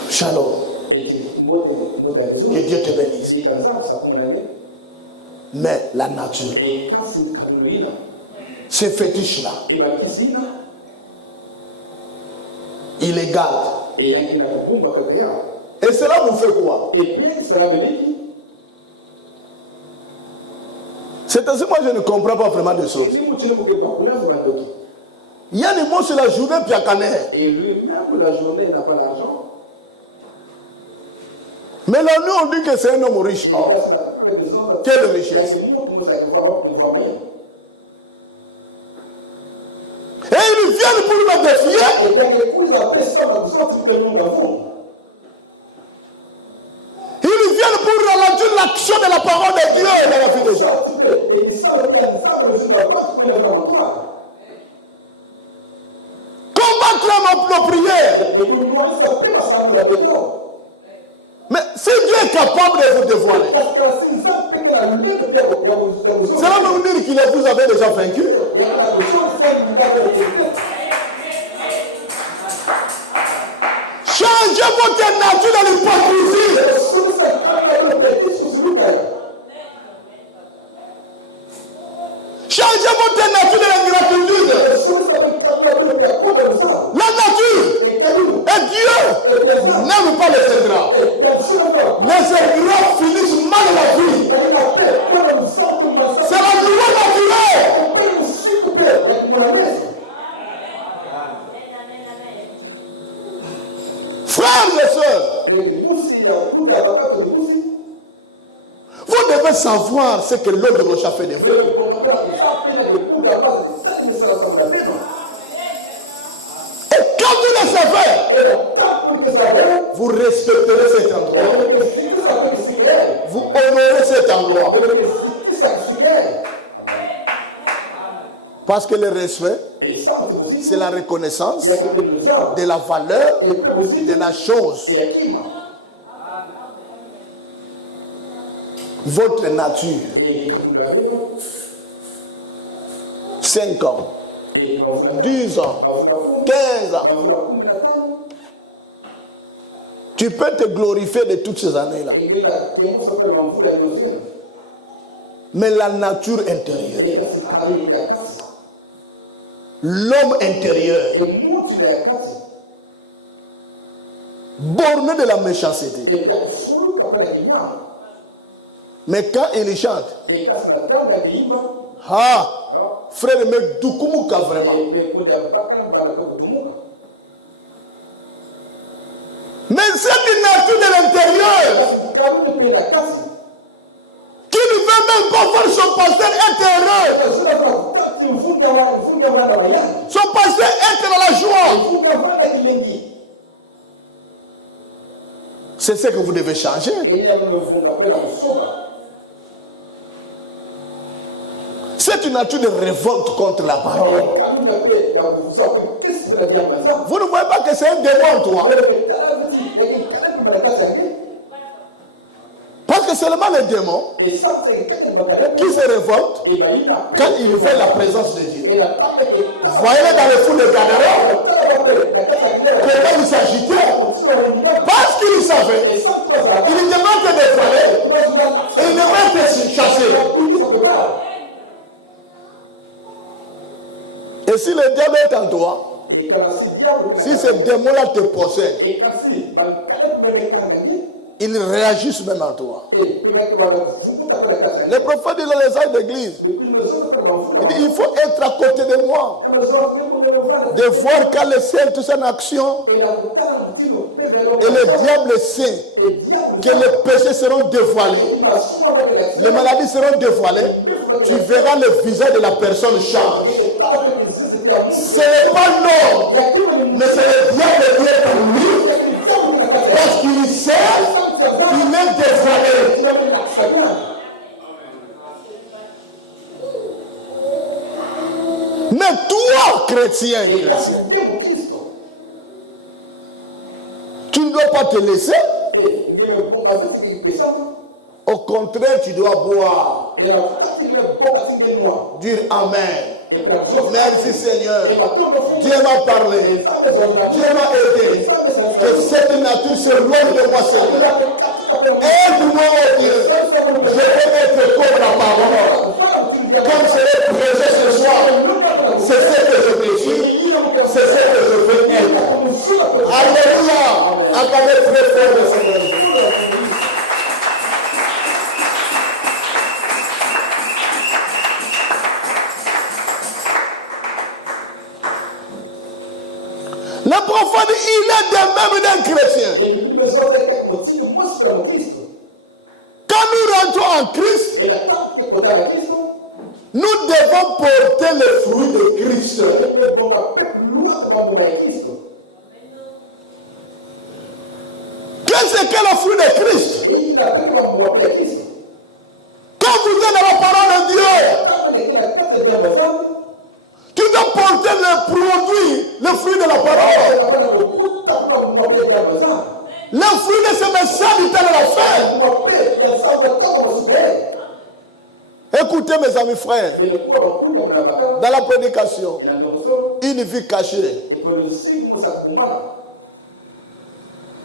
shalom. Que Dieu te bénisse. Mais la nature, ces fétiches-là, il les garde. Et cela vous fait quoi? C'est ainsi, moi je ne comprends pas vraiment des choses. Il y a des mots sur la journée, puis à Canet. Et lui-même, la journée, n'a pas l'argent. Mais là, nous, on dit que c'est un homme riche. Oh. Quelle richesse! Et ils viennent pour me défier. Ils viennent pour ralentir l'action de la parole de Dieu dans la vie des gens. nos prières. Mais si Dieu est capable de vous dévoiler, cela veut dire qu'il vous avait déjà vaincu. Changez votre nature dans l'hypocrisie. Changez votre nature dans l'ingratitude. La nature et Dieu n'aime pas les ingrats. Les ingrats finissent mal la vie. C'est la loi naturelle. Frères et sœurs, vous devez savoir ce que l'homme de Roche a fait de vous. Et quand vous le savez, vous respecterez cet endroit. Vous honorez cet endroit. Parce que le respect, c'est la reconnaissance de la valeur de la chose. Votre nature, 5 ans, 10 ans, 15 ans, tu peux te glorifier de toutes ces années-là. Mais la nature intérieure, l'homme intérieur, borné de la méchanceté. Mais quand il chante, ah, frère, mais Doukumuka vraiment. Mais cette nature de l'intérieur, qui ne veut même pas voir son pasteur être heureux, son pasteur être dans la joie. C'est ce que vous devez changer. C'est une nature de révolte contre la parole. Vous ne voyez pas que c'est un démon, toi? Parce que seulement les démons qui se révoltent quand ils veulent la présence de Dieu. Voyez dans les foules de Gadara comment ils s'agitaient. Parce qu'ils savaient, ils demandent de dévoiler, ils demandent de se chasser. Et si le diable est en toi, si ce démon-là te possède, ils réagissent même à toi. Le prophète dit dans les actes d'église, il dit, il faut être à côté de moi, de voir quand le ciel est en action, et le diable sait que les péchés seront dévoilés, les maladies seront dévoilées, tu verras le visage de la personne changer. Ce n'est pas l'homme, mais c'est le diable qui est en lui, parce qu'il sait qu'il est dévoilé. Mais toi, chrétien, tu ne dois pas te laisser. Au contraire, tu dois boire. Dire Amen. Merci Seigneur. Dieu m'a parlé. Dieu m'a aidé. Que cette nature se loin de moi, Seigneur. Aide-moi, oh Dieu. Je vais être comme la parole. Comme je l'ai prêché ce soir. C'est ce que je désire. C'est ce que je veux être. Alléluia. Acclamez très fort le Seigneur. Le prophète, il est de même d'un chrétien. Quand nous rentrons en Christ, nous devons porter le fruit de Christ. Qu'est-ce que le fruit de Christ? Quand vous êtes dans la parole de Dieu, tu dois porter le produit le fruit de la parole. Le fruit de ce message est à la fin. Écoutez mes amis frères, dans la prédication, une vie cachée.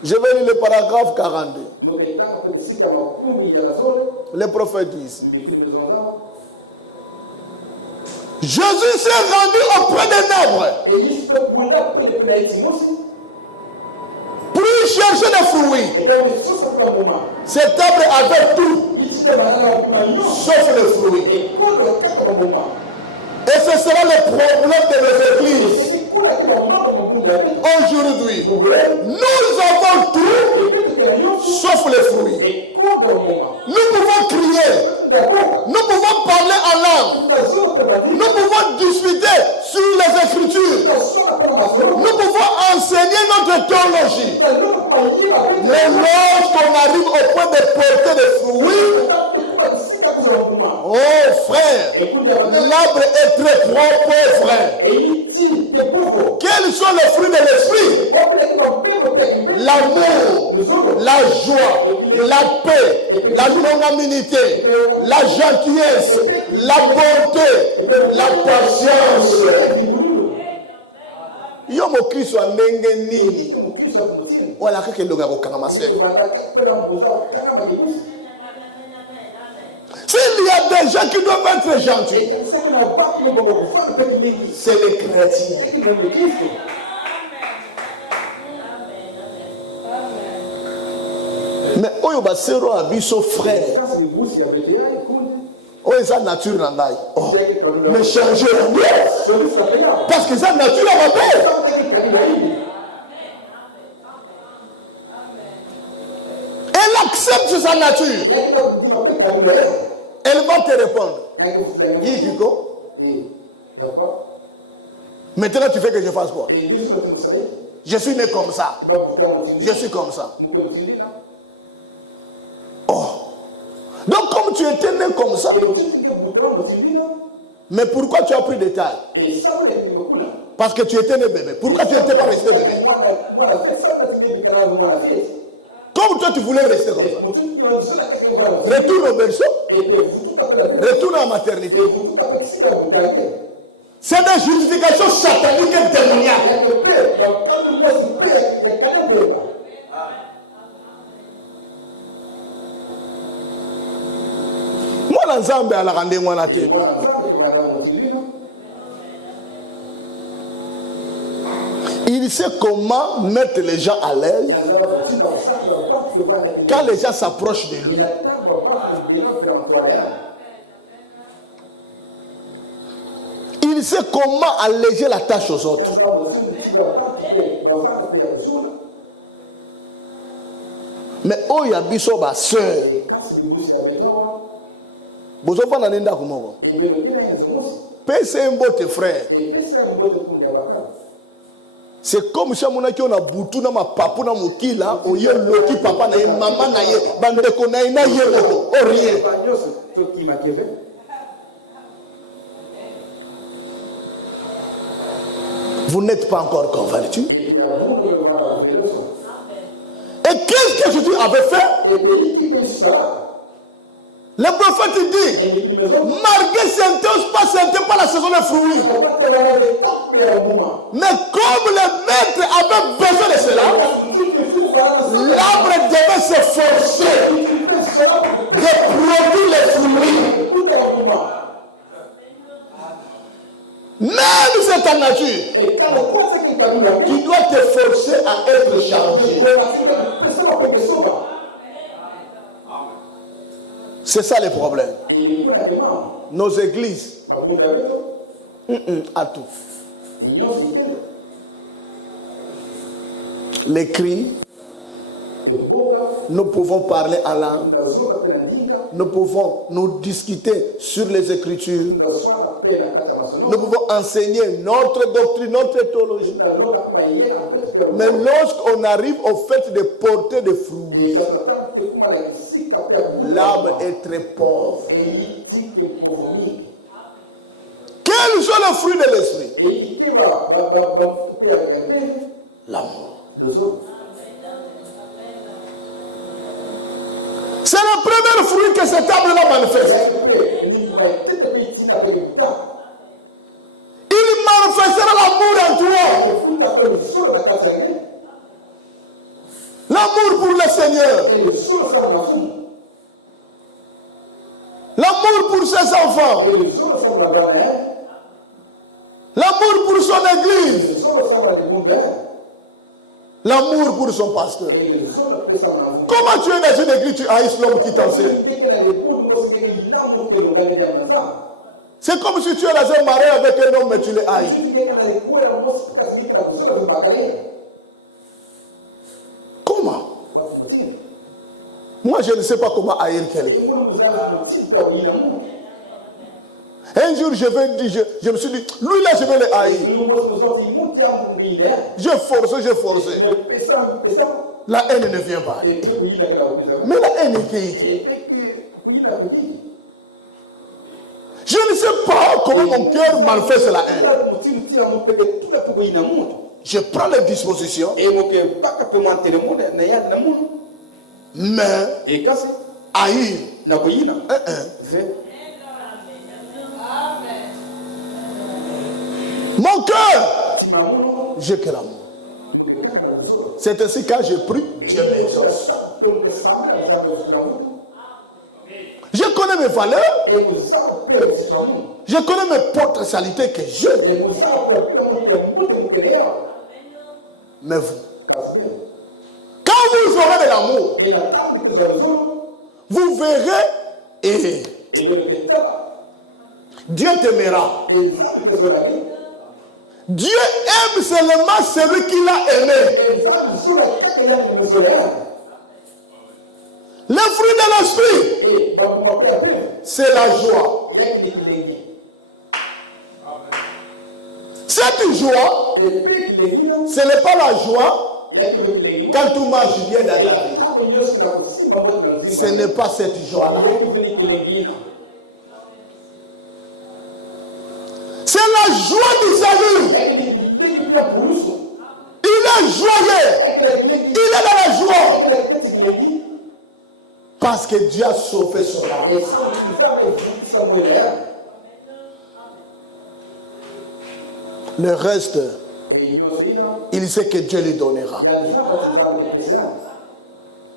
Je vais lire le paragraphe 42. Le prophète dit ici. Jésus s'est rendu auprès des nègres pour y chercher des fruits. Cet arbre avait tout, sauf les fruits. Et ce sera le problème de nos églises. Aujourd'hui, nous avons tout, sauf les fruits. Nous pouvons crier, nous pouvons parler en langue, nous pouvons discuter sur les Écritures, nous pouvons enseigner notre théologie. Mais lorsqu'on arrive au point de porter des fruits, oh frère, l'arbre est très propre, frère. Quels sont les fruits de l'esprit? L'amour, la joie, la paix, la longanimité, la gentillesse, la bonté, la patience. Yo mo Kristo ndenge nini? Wala kake loga ko kanga masé. S'il y a des gens qui doivent être gentils, c'est les chrétiens. Mais oyo basero abiso frère. Oh, ça nature nangai. Oh, mais changer la parce que ça nature la paix. Elle accepte sa nature. Elle va te répondre. Maintenant, tu fais que je fasse quoi? Je suis né comme ça. Je suis comme ça. Oh. Donc, comme tu étais né comme ça, mais pourquoi tu as pris des tailles? Parce que tu étais né bébé. Pourquoi tu n'étais pas resté bébé? Comme toi, tu voulais rester comme ça. Retourne au berceau. Retourne à la maternité. C'est des justifications sataniques et démoniaques. Moi, l'ensemble à la rendre moi la tête. Il sait comment mettre les gens à l'aise quand les gens s'approchent de lui. Il sait comment alléger la tâche aux autres. Mais oh, il y a biso ba sœur. Bozofa na nenda kumoko. Pese mbote frère. C'est comme si on a boutou na ma papu na mokila oyo loki papa na ye mama na ye bandeko na ye na ye moko o rien. Vous n'êtes pas encore convertis. Et qu'est-ce que Jésus avait fait? Le prophète dit, marquez Saint-Ange, pas Saint-Ange, pas la saison des fruits. Mais comme le maître avait besoin de cela, l'arbre devait se forcer de produire les fruits. Même cette nature, tu dois te forcer à être changé. C'est ça le problème. Nos églises, à tout. Les cris, nous pouvons parler en langue, nous pouvons nous discuter sur les Écritures, nous pouvons enseigner notre doctrine, notre théologie. Mais lorsqu'on arrive au fait de porter des fruits, l'arbre est très pauvre. Quels sont les fruits de l'esprit? acceptable-là manifeste. Il manifestera l'amour en toi. L'amour pour le Seigneur. L'amour pour ses enfants. L'amour pour son église. L'amour pour son pasteur. Comment tu es dans une église, tu haïs l'homme qui t'enseigne? C'est comme si tu es dans un mariage avec un homme mais tu le haïs. Comment? Moi, je ne sais pas comment haïr quelqu'un. Un jour, je me suis dit, lui là, je vais le haïr. J'ai forcé. La haine ne vient pas. Mais la haine est qui? Je ne sais pas comment mon cœur manifeste la haine. Je prends les dispositions. Mais haïr. Mon cœur, j'ai que l'amour. C'est ainsi quand je prie, Dieu m'exauce. Je connais mes valeurs. Je connais mes potentialités que j'ai. Mais vous, quand vous aurez de l'amour, vous verrez et Dieu t'aimera. Dieu aime seulement celui qu'il a aimé. Le fruit de l'esprit, c'est la joie. Cette joie, ce n'est pas la joie quand tout marche bien dans ta vie. Ce n'est pas cette joie-là. C'est la joie du salut. Il est joyeux. Il est dans la joie. Parce que Dieu a sauvé son âme. Le reste, il sait que Dieu lui donnera.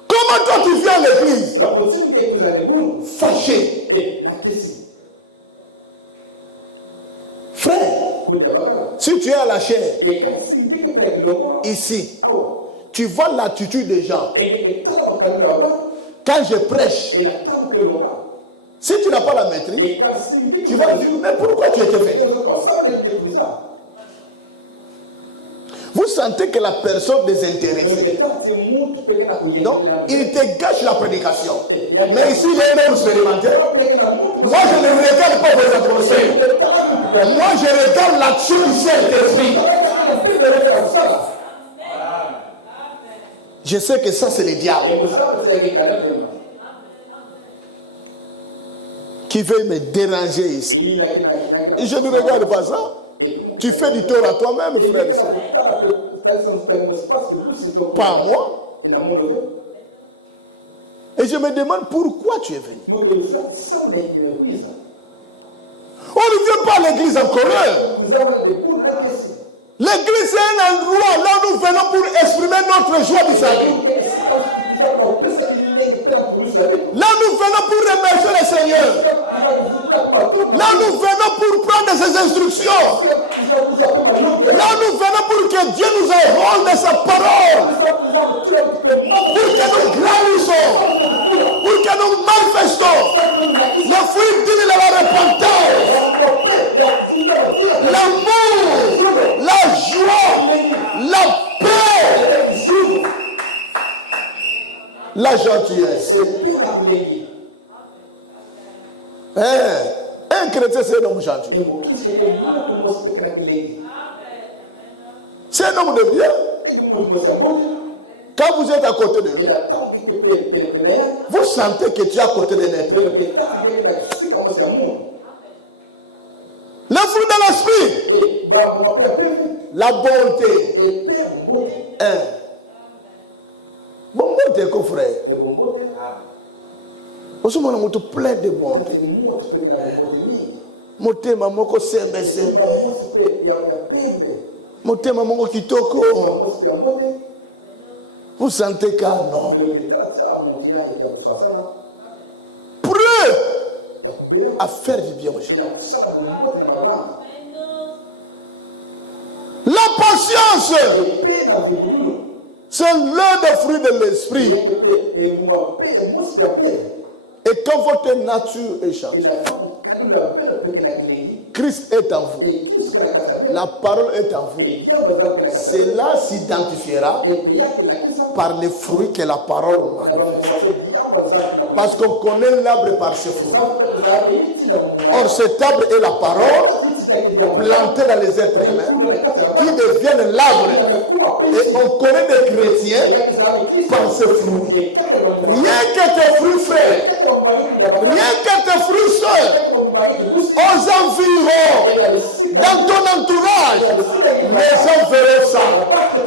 Comment toi tu viens à l'église fâché? Frère, si tu es à la chair, ici, tu vois l'attitude des gens. Quand je prêche, si tu n'as pas la maîtrise, tu vas dire, mais pourquoi tu étais fait? Vous sentez que la personne désintéressée. Donc, il te gâche la prédication. Mais ici, il est un homme expérimenté. Moi, je ne regarde pas vos atmosphères. Moi, je regarde l'action du Saint-Esprit. Je sais que ça, c'est le diable qui veut me déranger ici. Et je ne regarde pas ça. Tu fais du tort à toi-même, frère et soeur. Pas à moi. Et je me demande pourquoi tu es venu. On ne vient pas à l'église en colère. L'église est un endroit là où nous venons pour exprimer notre joie du salut. Là nous venons pour remercier le Seigneur. Là nous venons pour prendre ses instructions. Là nous venons pour que Dieu nous enrôle de sa parole. Pour que nous grandissons. Pour que nous manifestons le fruit digne de la repentance. L'amour, la joie, la paix, la gentillesse. Un chrétien, c'est un homme gentil. C'est un homme de bien. Quand vous êtes à côté de lui, vous sentez que tu es à côté de l'être. Le fruit de l'esprit, la bonté. Bonté, frère. osomona moto plein de bonté motema moko sembe motema moko kitoko. Vous sentez qu'un homme prêt à faire du bien aux gens. La patience, c'est l'un des fruits de l'esprit. Et quand votre nature est changée, Christ est en vous. La parole est en vous. Cela s'identifiera par les fruits que la parole manifeste. Parce qu'on connaît l'arbre par ses fruits. Or, cet arbre est la parole plantée dans les êtres humains qui deviennent l'arbre. Et on connaît des chrétiens par ses fruits. Rien que tes fruits, frères, rien que tes fruits, sœurs, aux environs, dans ton entourage, les gens verront ça.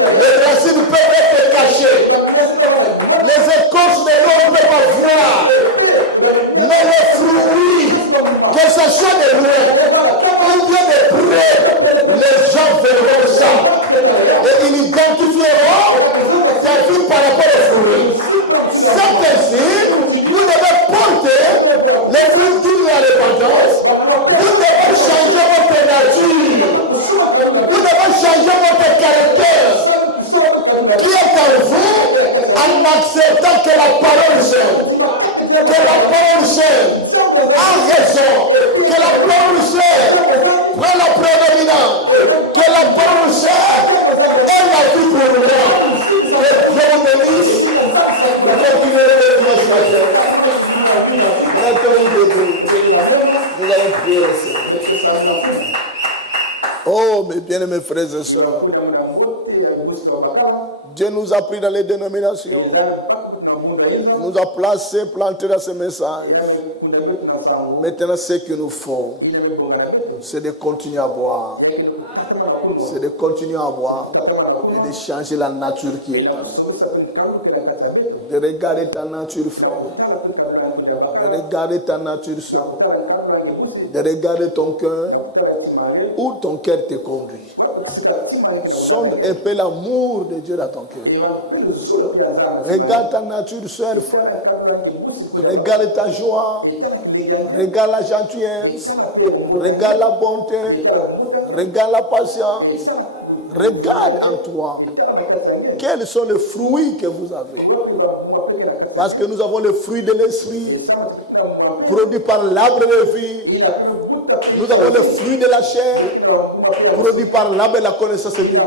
Les racines peuvent être cachées. Les écorces de l'eau ne peuvent pas voir. Mais les fruits, que ce soit des loin ou bien des près, les gens verront ça. Et ils identifieront ta vie par rapport aux fruits. C'est ainsi, vous devez porter les fruits de la repentance. Vous devez changer votre nature. Vous devez changer votre caractère qui est en vous en acceptant que la parole chante. Que la parole chante a raison. Que la parole chante prend la prédominance. Que la parole chante est la vie pour nous. Que Dieu vous bénisse. Nous allons prier aussi. Oh, mes bien-aimés frères et sœurs, Dieu nous a pris dans les dénominations. Il nous a placés, plantés dans ce message. Maintenant, ce qu'il nous faut, c'est de continuer à boire. C'est de continuer à boire et de changer la nature qui est. De regarder ta nature, frère. De regarder ta nature, soeur. De regarder ton cœur, où ton cœur te conduit. Sonde un peu l'amour de Dieu dans ton cœur. Regarde ta nature, soeur, frère. Regarde ta joie. Regarde la gentillesse. Regarde la bonté. Regarde la patience. Regarde en toi. Quels sont les fruits que vous avez? Parce que nous avons le fruit de l'esprit, produit par l'arbre de vie. Nous avons le fruit de la chair, produit par l'arbre de la connaissance du bien.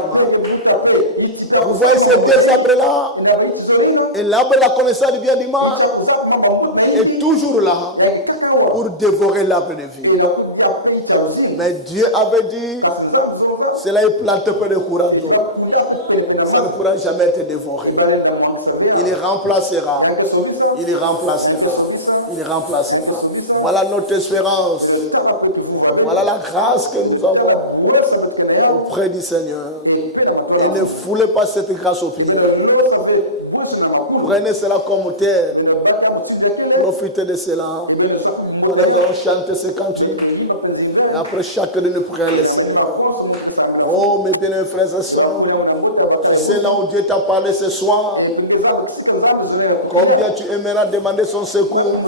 Vous voyez ces deux arbres-là, et l'arbre de la connaissance du bien du mal est toujours là pour dévorer l'arbre de vie. Mais Dieu avait dit, cela est planté par le courant d'eau. Ça ne pourra jamais être dévoré. Il remplacera. Il remplacera. Il remplacera. Voilà notre espérance. Voilà la grâce que nous avons auprès du Seigneur. Et ne foulez pas cette grâce au pied. Prenez cela comme terre. Profitez de cela. Nous allons chanter ce cantique. Et après chacun de nous pourra laisser. Oh, mes bien-aimés frères et sœurs, tu sais là où Dieu t'a parlé ce soir, combien tu aimeras demander son secours,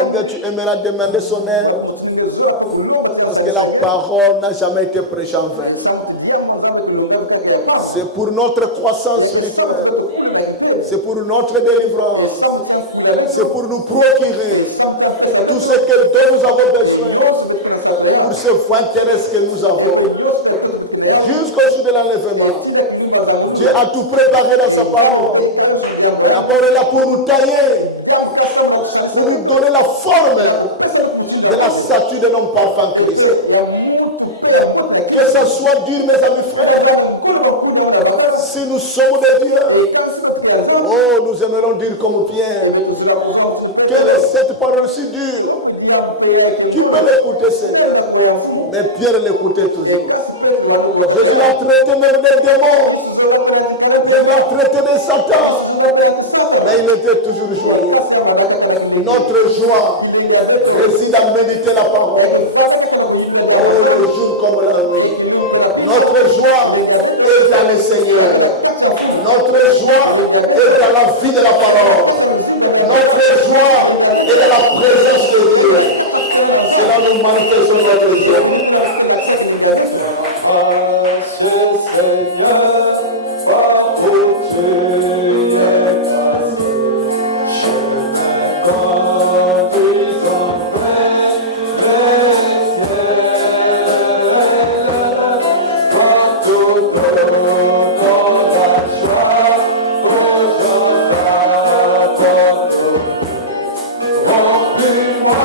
combien tu aimeras demander son aide, parce que la parole n'a jamais été prêchée en vain. C'est pour notre croissance spirituelle, c'est pour notre délivrance, c'est pour nous procurer tout ce dont nous avons besoin pour ce foin terrestre que nous avons. Jusqu'au jour de l'enlèvement, Dieu a tout préparé dans sa parole. La parole est là pour nous tailler, pour nous donner la forme de la statue de notre parfum Christ. Que ce soit dur, mes amis frères, si nous sommes de Dieu, oh, nous aimerons dire comme Pierre, quelle est cette parole si dure? Qui peut l'écouter, Seigneur? Mais Pierre l'écoutait toujours. Jésus a traité même des démons. Je l'ai traité de Satan. Mais il était toujours joyeux. Notre joie réside à méditer la parole. Oh, le jour comme la nuit. Notre joie est dans le Seigneur. Notre joie est dans la vie de la parole. Notre joie est dans la présence de Dieu. C'est là nous manifestons notre joie. Seigneur, par où tu es passé, je m'accordis en plein par tout dans la joie, remplis-moi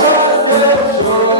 chaque jour.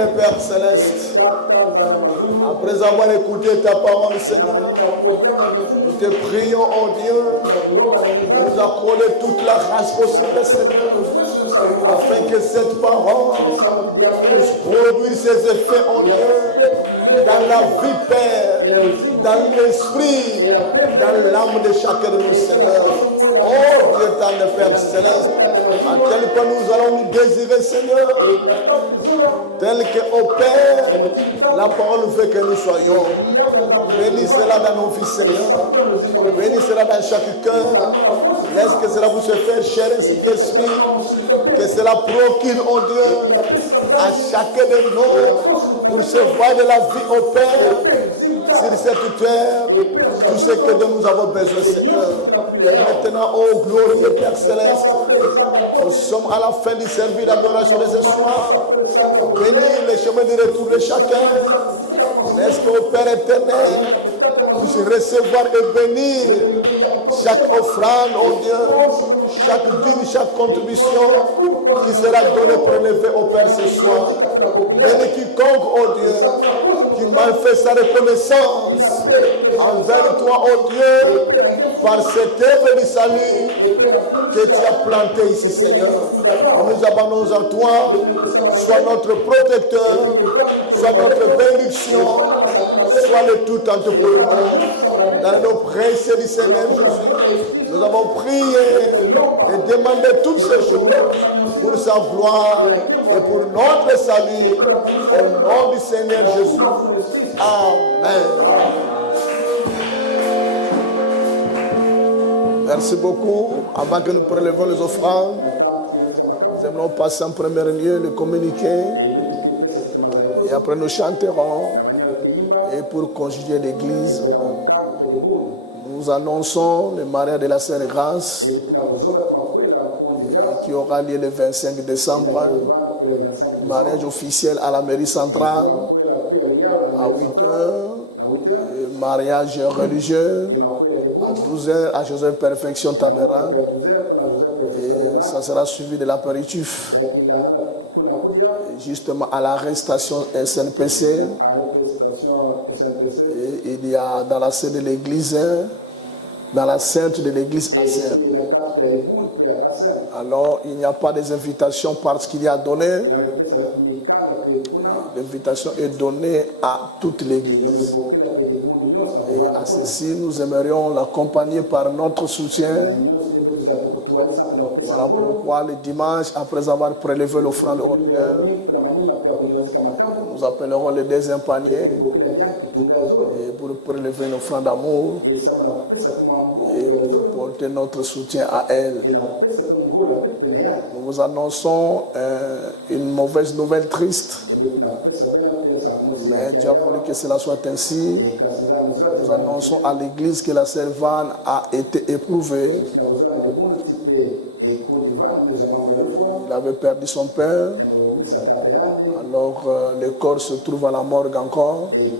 Bien-aimé Père Céleste, après avoir écouté ta parole, Seigneur, nous te prions, oh Dieu, de nous accorder toute la grâce possible, Seigneur, afin que cette parole puisse produire ses effets, oh Dieu, dans la vie, Père, dans l'esprit, dans l'âme de chacun de nous, Seigneur. Oh Dieu, tant de Père Céleste, à tel point nous allons nous désirer, Seigneur, tel que, oh Père, la parole veut que nous soyons. Bénis cela dans nos vies, Seigneur. Bénis cela dans chaque cœur. Laisse que cela puisse se faire chair ainsi qu'esprit. Que cela procure, oh Dieu, à chacun de nous pour se voir de la vie, oh Père, sur cette terre, tout ce que nous avons besoin, Seigneur. Et maintenant, oh glorieux Père Céleste, nous sommes à la fin du service d'adoration de ce soir. Bénis les chemins de retour de chacun. Laisse que au Père éternel puisse recevoir et bénir chaque offrande, oh Dieu, chaque dîme, chaque contribution qui sera donnée pour élever au Père ce soir. Bénis quiconque, oh Dieu, qui manifeste sa reconnaissance envers toi, oh Dieu, par cette œuvre du salut que tu as planté ici, Seigneur. Nous abandonnons à toi, sois notre protecteur, sois notre bénédiction, sois le tout en tout pour nous. Dans nos précieux du Seigneur Jésus, nous avons prié et demandé toutes ces choses pour sa gloire et pour notre salut, au nom du Seigneur Jésus. Amen. Merci beaucoup. Avant que nous prélevons les offrandes, nous aimerons passer en premier lieu le communiqué et après nous chanterons. Et pour conjuguer l'église, nous annonçons le mariage de la Sainte Grâce qui aura lieu le 25 décembre. Mariage officiel à la mairie centrale à 8h. Mariage religieux à 12h à Joseph Perfection Tabernacle. Et ça sera suivi de l'apéritif. Justement à l'arrestation SNPC. Et il y a dans la scène de l'église, dans la sainte de l'église ancienne. Alors il n'y a pas des invitations particulières à donner. L'invitation est donnée à toute l'église. Et à ceci, nous aimerions l'accompagner par notre soutien. Voilà pourquoi le dimanche, après avoir prélevé l'offrande ordinaire, nous appellerons le deuxième panier et pour prélever une offrande d'amour et pour porter notre soutien à elle. Nous vous annonçons une mauvaise nouvelle triste, mais Dieu a voulu que cela soit ainsi. Nous annonçons à l'église que la sœur Van a été éprouvée. Il avait perdu son père. Alors le corps se trouve à la morgue encore. Et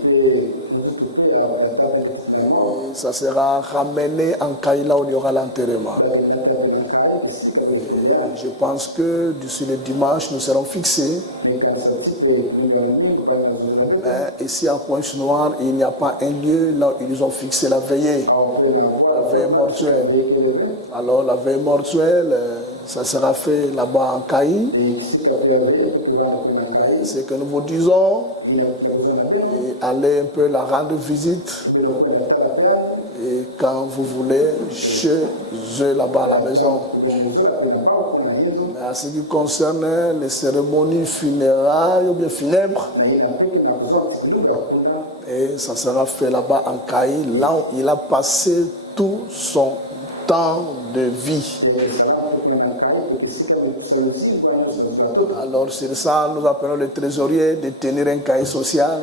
ça sera ramené en Caï, là où il y aura l'enterrement. Je pense que d'ici le dimanche, nous serons fixés. Mais ici à Pointe-Noire, il n'y a pas un lieu là où ils ont fixé la veillée. La veille mortuelle. Alors la veille mortuelle, ça sera fait là-bas en Caï. C'est que nous vous disons, allez un peu la rendre visite. Et quand vous voulez, chez eux là-bas à la maison. Mais à ce qui concerne les cérémonies funérailles ou bien funèbres, et ça sera fait là-bas en Caï, là où il a passé tout son temps de vie. Alors sur ça, nous appelons le trésorier de tenir un cahier social.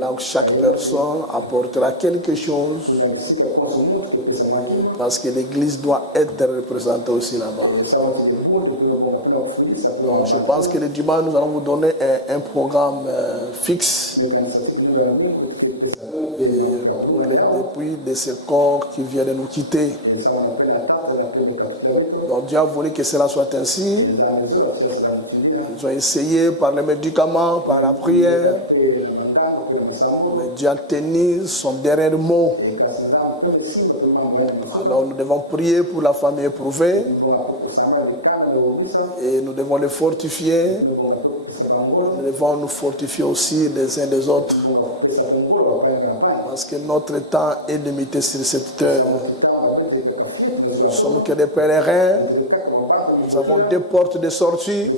Là où chaque personne apportera quelque chose, parce que l'église doit être représentée aussi là-bas. Donc je pense que le dimanche, nous allons vous donner un programme fixe pour le dépouille de ce corps qui vient de nous quitter. Donc Dieu a voulu que cela soit ainsi. Ils ont essayé par les médicaments, par la prière. Mais Dieu a tenu son dernier mot. Alors nous devons prier pour la famille éprouvée. Et nous devons les fortifier. Nous devons nous fortifier aussi les uns des autres. Parce que notre temps est limité sur cette terre. Nous ne sommes que des pèlerins. Nous avons deux portes de sortie.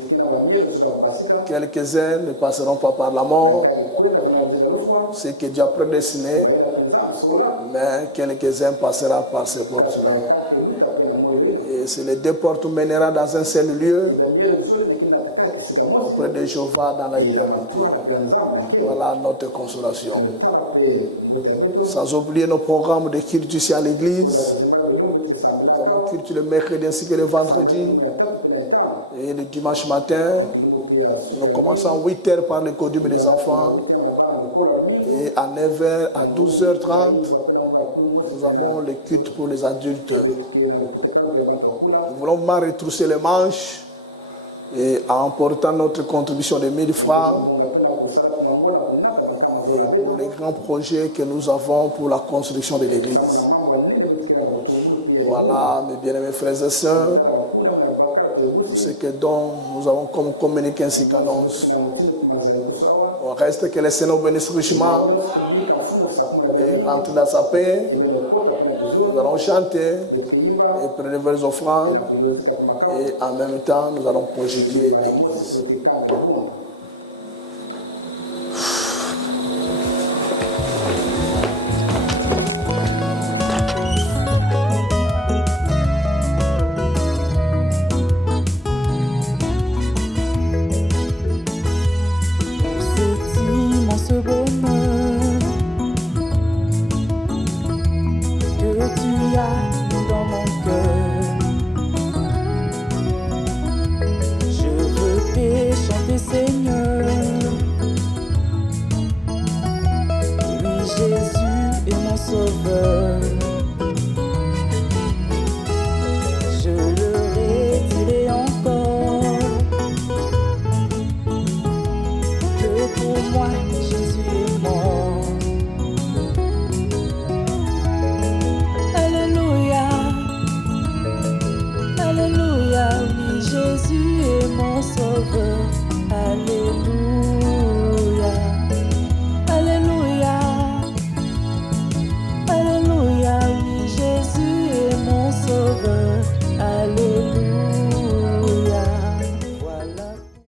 Quelques-uns ne passeront pas par la mort. C'est que Dieu a prédestiné. Mais quelques-uns passeront par ces portes-là. Et c'est les deux portes mènera dans un seul lieu. Auprès de Jéhovah dans la éternité. Voilà notre consolation. Sans oublier nos programmes de culte ici à l'église. Nous avons culte le mercredi ainsi que le vendredi. Et le dimanche matin, nous commençons à 8h par le codium des enfants. Et à 9h à 12h30, nous avons le culte pour les adultes. Nous voulons mal retrousser les manches et en emportant notre contribution de 1000 francs et pour les grands projets que nous avons pour la construction de l'église. Voilà, mes bien-aimés frères et sœurs, tout ce que dont nous avons comme communiqué ainsi qu'annonce. On reste que le Seigneur bénisse richement et rentre dans sa paix. Nous allons chanter et prélever les offrandes et en même temps nous allons projeter l'église. Je le redirai encore que pour moi